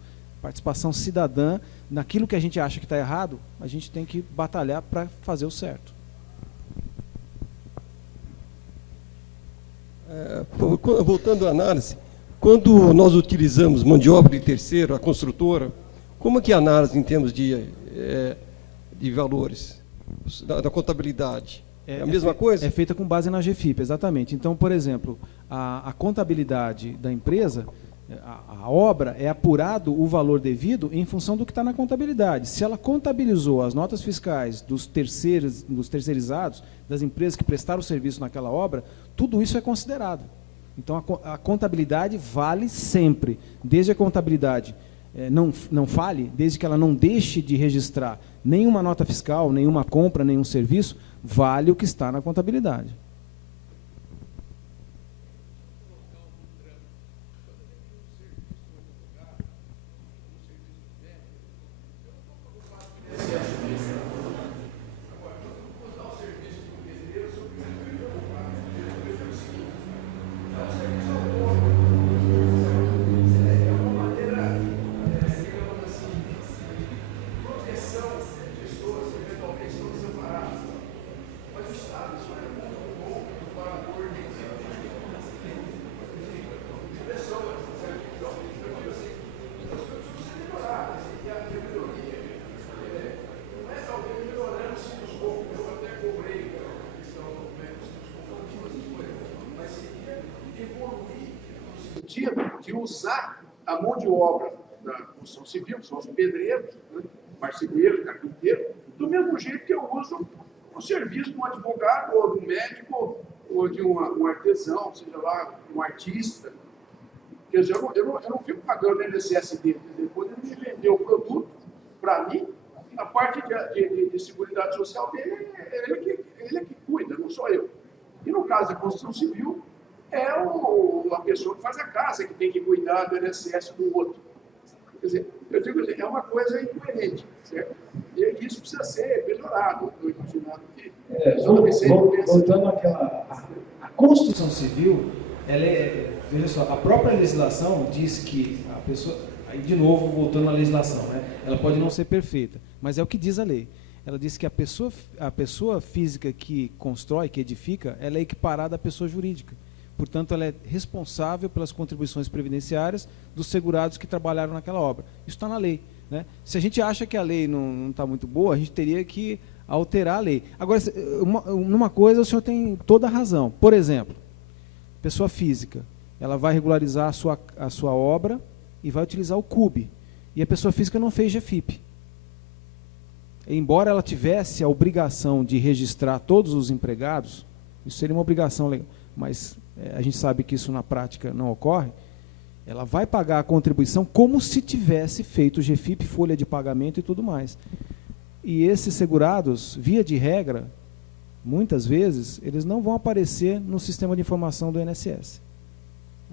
cidadã, naquilo que a gente acha que está errado, a gente tem que batalhar para fazer o certo. Voltando à análise, quando nós utilizamos mão de obra de terceiro, a construtora, como é que é a análise em termos de valores, da contabilidade? É a mesma coisa? É feita com base na GFIP, exatamente. Então, por exemplo, a contabilidade da empresa, a obra, é apurado o valor devido em função do que está na contabilidade. Se ela contabilizou as notas fiscais dos terceirizados, das empresas que prestaram o serviço naquela obra, tudo isso é considerado. Então, a contabilidade vale sempre. Desde a contabilidade não falhe, desde que ela não deixe de registrar nenhuma nota fiscal, nenhuma compra, nenhum serviço, vale o que está na contabilidade. De usar a mão de obra da construção civil, que são os pedreiros, né, marceneiros, carpinteiros, do mesmo jeito que eu uso o serviço de um advogado, ou de um médico, ou de um artesão, seja lá, um artista. Quer dizer, eu não fico pagando INSS dele. Depois ele me vendeu o produto, para mim, a parte de seguridade social dele, ele é que cuida, não sou eu. E no caso da construção civil, é a pessoa que faz a casa que tem que cuidar do INSS do outro. Quer dizer, eu digo, é uma coisa incoerente, certo? E isso precisa ser melhorado. Estou imaginando que... Voltando àquela... A construção civil, veja só, a própria legislação diz que a pessoa... Aí, de novo, voltando à legislação, né? Ela pode não ser perfeita, mas é o que diz a lei. Ela diz que a pessoa física que constrói, que edifica, ela é equiparada à pessoa jurídica. Portanto, ela é responsável pelas contribuições previdenciárias dos segurados que trabalharam naquela obra. Isso está na lei. Né? Se a gente acha que a lei não está muito boa, a gente teria que alterar a lei. Agora, numa coisa o senhor tem toda a razão. Por exemplo, pessoa física ela vai regularizar a sua obra e vai utilizar o CUB. E a pessoa física não fez GFIP. Embora ela tivesse a obrigação de registrar todos os empregados, isso seria uma obrigação legal, mas a gente sabe que isso na prática não ocorre, ela vai pagar a contribuição como se tivesse feito o GFIP, folha de pagamento e tudo mais. E esses segurados, via de regra, muitas vezes, eles não vão aparecer no sistema de informação do INSS.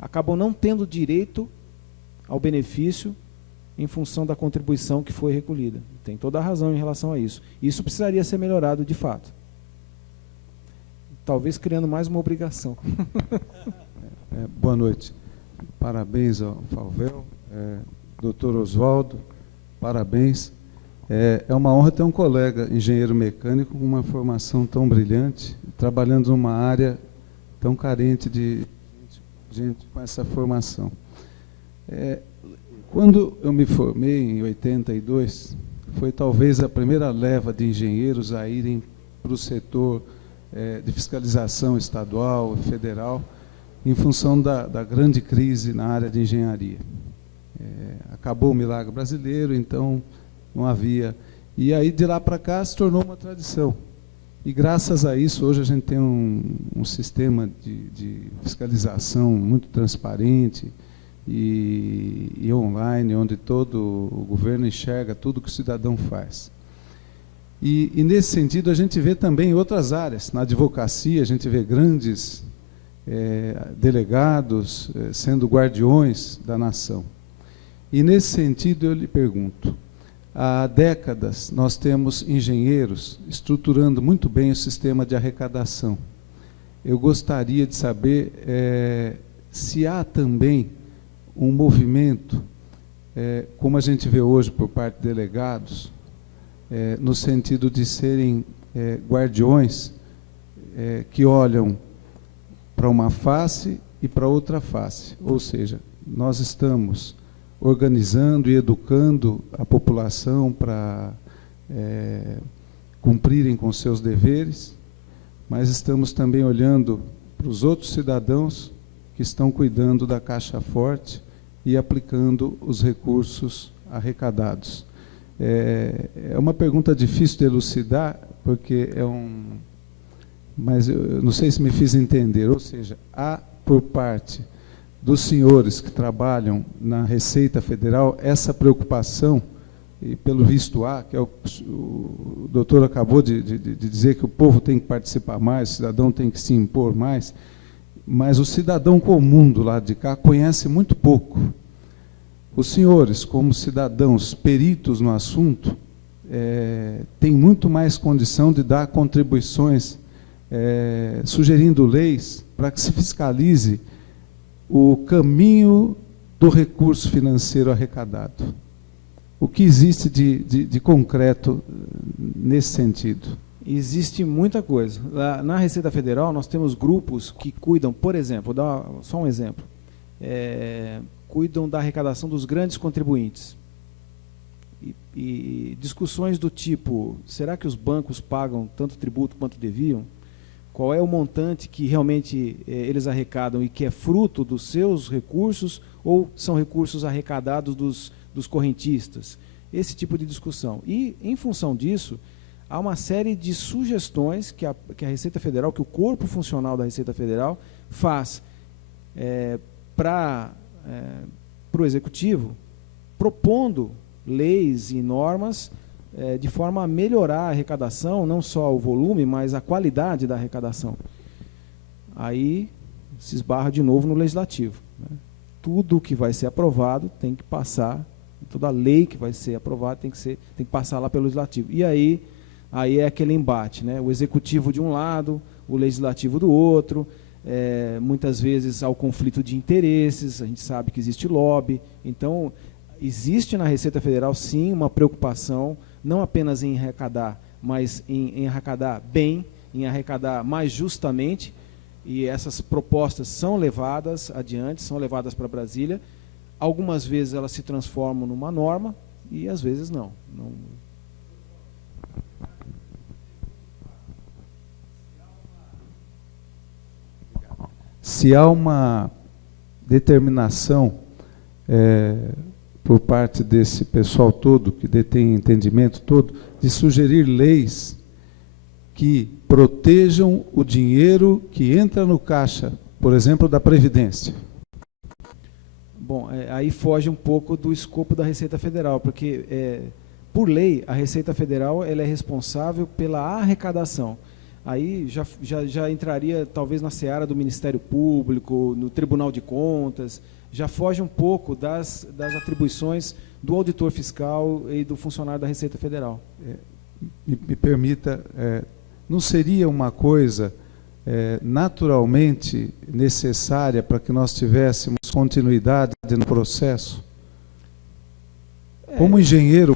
Acabam não tendo direito ao benefício em função da contribuição que foi recolhida. Tem toda a razão em relação a isso. Isso precisaria ser melhorado de fato. Talvez criando mais uma obrigação. Boa noite. Parabéns ao Falvel, doutor Oswaldo, parabéns. É uma honra ter um colega engenheiro mecânico com uma formação tão brilhante, trabalhando numa área tão carente de gente com essa formação. Quando eu me formei, em 82, foi talvez a primeira leva de engenheiros a irem para o setor de fiscalização estadual e federal, em função da grande crise na área de engenharia. Acabou o milagre brasileiro, então não havia. E aí, de lá para cá, se tornou uma tradição. E, graças a isso, hoje a gente tem um sistema de fiscalização muito transparente e online, onde todo o governo enxerga tudo que o cidadão faz. E, nesse sentido, a gente vê também em outras áreas. Na advocacia, a gente vê grandes delegados sendo guardiões da nação. E, nesse sentido, eu lhe pergunto, há décadas nós temos engenheiros estruturando muito bem o sistema de arrecadação. Eu gostaria de saber se há também um movimento, como a gente vê hoje por parte de delegados, no sentido de serem guardiões que olham para uma face e para outra face. Ou seja, nós estamos organizando e educando a população para cumprirem com seus deveres, mas estamos também olhando para os outros cidadãos que estão cuidando da caixa forte e aplicando os recursos arrecadados. É uma pergunta difícil de elucidar, porque mas eu não sei se me fiz entender, ou seja, há por parte dos senhores que trabalham na Receita Federal essa preocupação, e pelo visto há, que o doutor acabou de dizer que o povo tem que participar mais, o cidadão tem que se impor mais, mas o cidadão comum do lado de cá conhece muito pouco. Os senhores, como cidadãos peritos no assunto, têm muito mais condição de dar contribuições, sugerindo leis para que se fiscalize o caminho do recurso financeiro arrecadado. O que existe de concreto nesse sentido? Existe muita coisa. Na Receita Federal, nós temos grupos que cuidam, por exemplo, vou dar só um exemplo, cuidam da arrecadação dos grandes contribuintes. E discussões do tipo, será que os bancos pagam tanto tributo quanto deviam? Qual é o montante que realmente eles arrecadam e que é fruto dos seus recursos ou são recursos arrecadados dos correntistas? Esse tipo de discussão. E, em função disso, há uma série de sugestões que a Receita Federal, que o corpo funcional da Receita Federal faz para o Executivo, propondo leis e normas de forma a melhorar a arrecadação, não só o volume, mas a qualidade da arrecadação. Aí se esbarra de novo no Legislativo, né? Tudo que vai ser aprovado tem que passar, toda lei que vai ser aprovada tem que passar lá pelo Legislativo. E aí é aquele embate, né? O Executivo de um lado, o Legislativo do outro, muitas vezes há o conflito de interesses, a gente sabe que existe lobby. Então, existe na Receita Federal, sim, uma preocupação, não apenas em arrecadar, mas em arrecadar bem, em arrecadar mais justamente, e essas propostas são levadas adiante, são levadas para Brasília. Algumas vezes elas se transformam numa norma e às vezes não. Se há uma determinação por parte desse pessoal todo, que detém entendimento todo, de sugerir leis que protejam o dinheiro que entra no caixa, por exemplo, da Previdência? Bom, aí foge um pouco do escopo da Receita Federal, porque, por lei, a Receita Federal ela é responsável pela arrecadação. Aí já entraria, talvez, na seara do Ministério Público, no Tribunal de Contas, já foge um pouco das atribuições do auditor fiscal e do funcionário da Receita Federal. Me permita, não seria uma coisa naturalmente necessária para que nós tivéssemos continuidade no processo? Como engenheiro,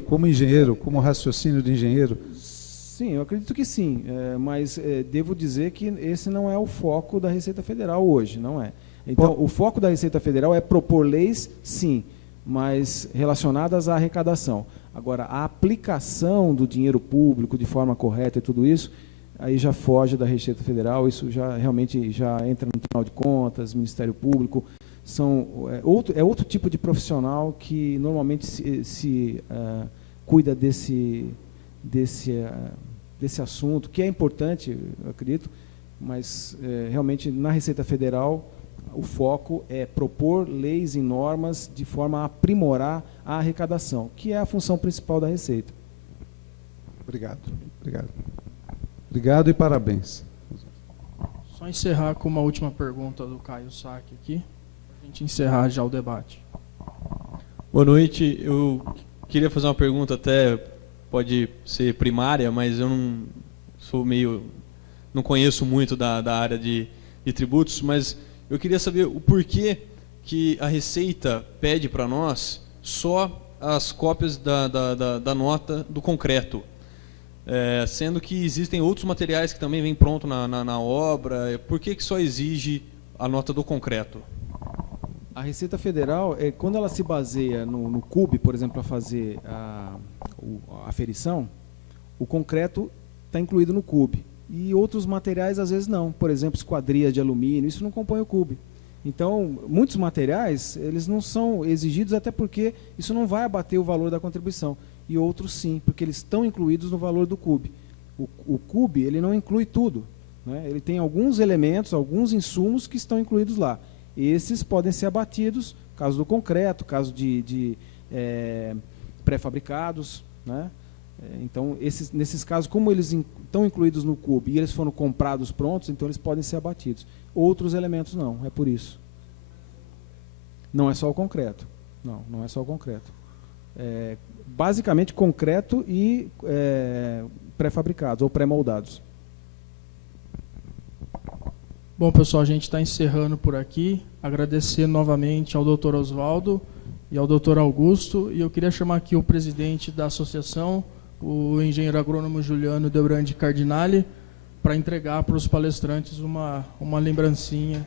como raciocínio de engenheiro? Sim, eu acredito que sim, mas devo dizer que esse não é o foco da Receita Federal hoje, não é. Então, o foco da Receita Federal é propor leis, sim, mas relacionadas à arrecadação. Agora, a aplicação do dinheiro público de forma correta e tudo isso, aí já foge da Receita Federal, isso já realmente já entra no Tribunal de Contas, Ministério Público, é outro tipo de profissional que normalmente se cuida desse assunto, que é importante, eu acredito, mas realmente na Receita Federal o foco é propor leis e normas de forma a aprimorar a arrecadação, que é a função principal da Receita. Obrigado. Obrigado e parabéns. Só encerrar com uma última pergunta do Caio Sack aqui, para a gente encerrar já o debate. Boa noite. Eu queria fazer uma pergunta, até pode ser primária, mas eu não conheço muito da área de tributos, mas eu queria saber o porquê que a Receita pede para nós só as cópias da nota do concreto, sendo que existem outros materiais que também vêm pronto na obra. Por que só exige a nota do concreto? A Receita Federal, quando ela se baseia no CUB, por exemplo, para fazer a aferição, o concreto está incluído no CUB. E outros materiais, às vezes, não. Por exemplo, esquadrias de alumínio, isso não compõe o CUB. Então, muitos materiais, eles não são exigidos, até porque isso não vai abater o valor da contribuição. E outros sim, porque eles estão incluídos no valor do CUB. O CUB, ele não inclui tudo, né? Ele tem alguns elementos, alguns insumos que estão incluídos lá. Esses podem ser abatidos, caso do concreto, caso de pré-fabricados, né? Então, nesses casos, como eles estão incluídos no CUB e eles foram comprados prontos, então eles podem ser abatidos. Outros elementos não, é por isso. Não é só o concreto. Não é só o concreto. Basicamente, concreto e pré-fabricados ou pré-moldados. Bom, pessoal, a gente está encerrando por aqui. Agradecer novamente ao Dr. Oswaldo e ao Dr. Augusto. E eu queria chamar aqui o presidente da associação, o engenheiro agrônomo Juliano Debrandi Cardinale, para entregar para os palestrantes uma lembrancinha.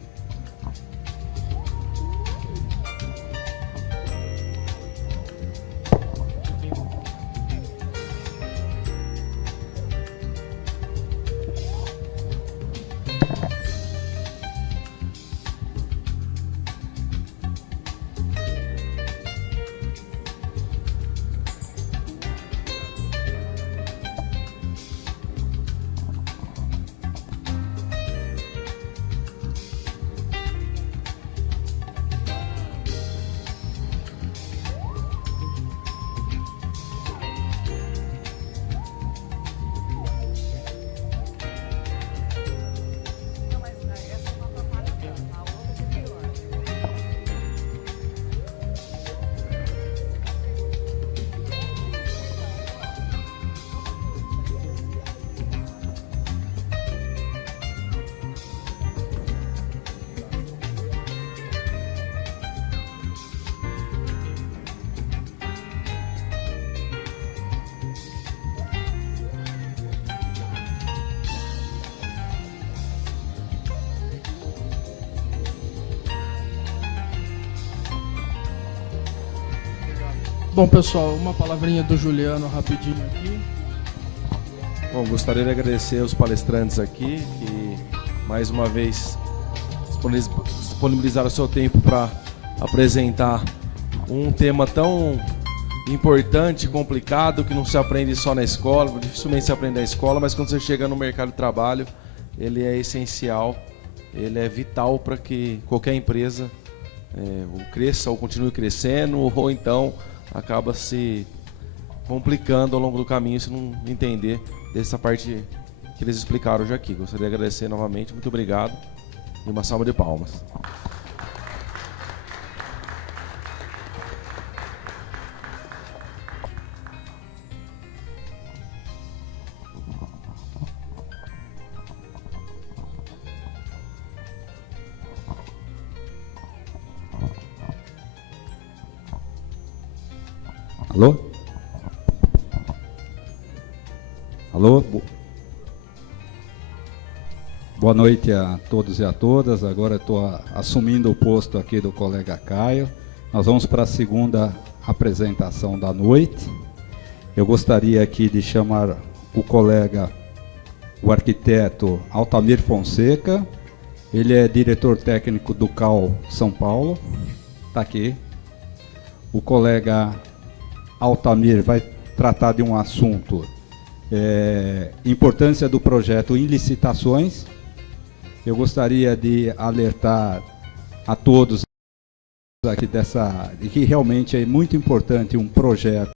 Bom, pessoal, uma palavrinha do Juliano rapidinho aqui. Bom, gostaria de agradecer aos palestrantes aqui que mais uma vez disponibilizar o seu tempo para apresentar um tema tão importante, complicado, que não se aprende só na escola, dificilmente se aprende na escola, mas quando você chega no mercado de trabalho, ele é essencial, ele é vital para que qualquer empresa ou cresça ou continue crescendo, ou então acaba se complicando ao longo do caminho se não entender dessa parte que eles explicaram hoje aqui. Gostaria de agradecer novamente, muito obrigado e uma salva de palmas. Alô? Alô? Boa noite a todos e a todas. Agora estou assumindo o posto aqui do colega Caio. Nós vamos para a segunda apresentação da noite. Eu gostaria aqui de chamar o colega, o arquiteto Altamir Fonseca. Ele é diretor técnico do CAL São Paulo. Está aqui. O colega Altamir vai tratar de um assunto, importância do projeto em licitações. Eu gostaria de alertar a todos aqui de que realmente é muito importante um projeto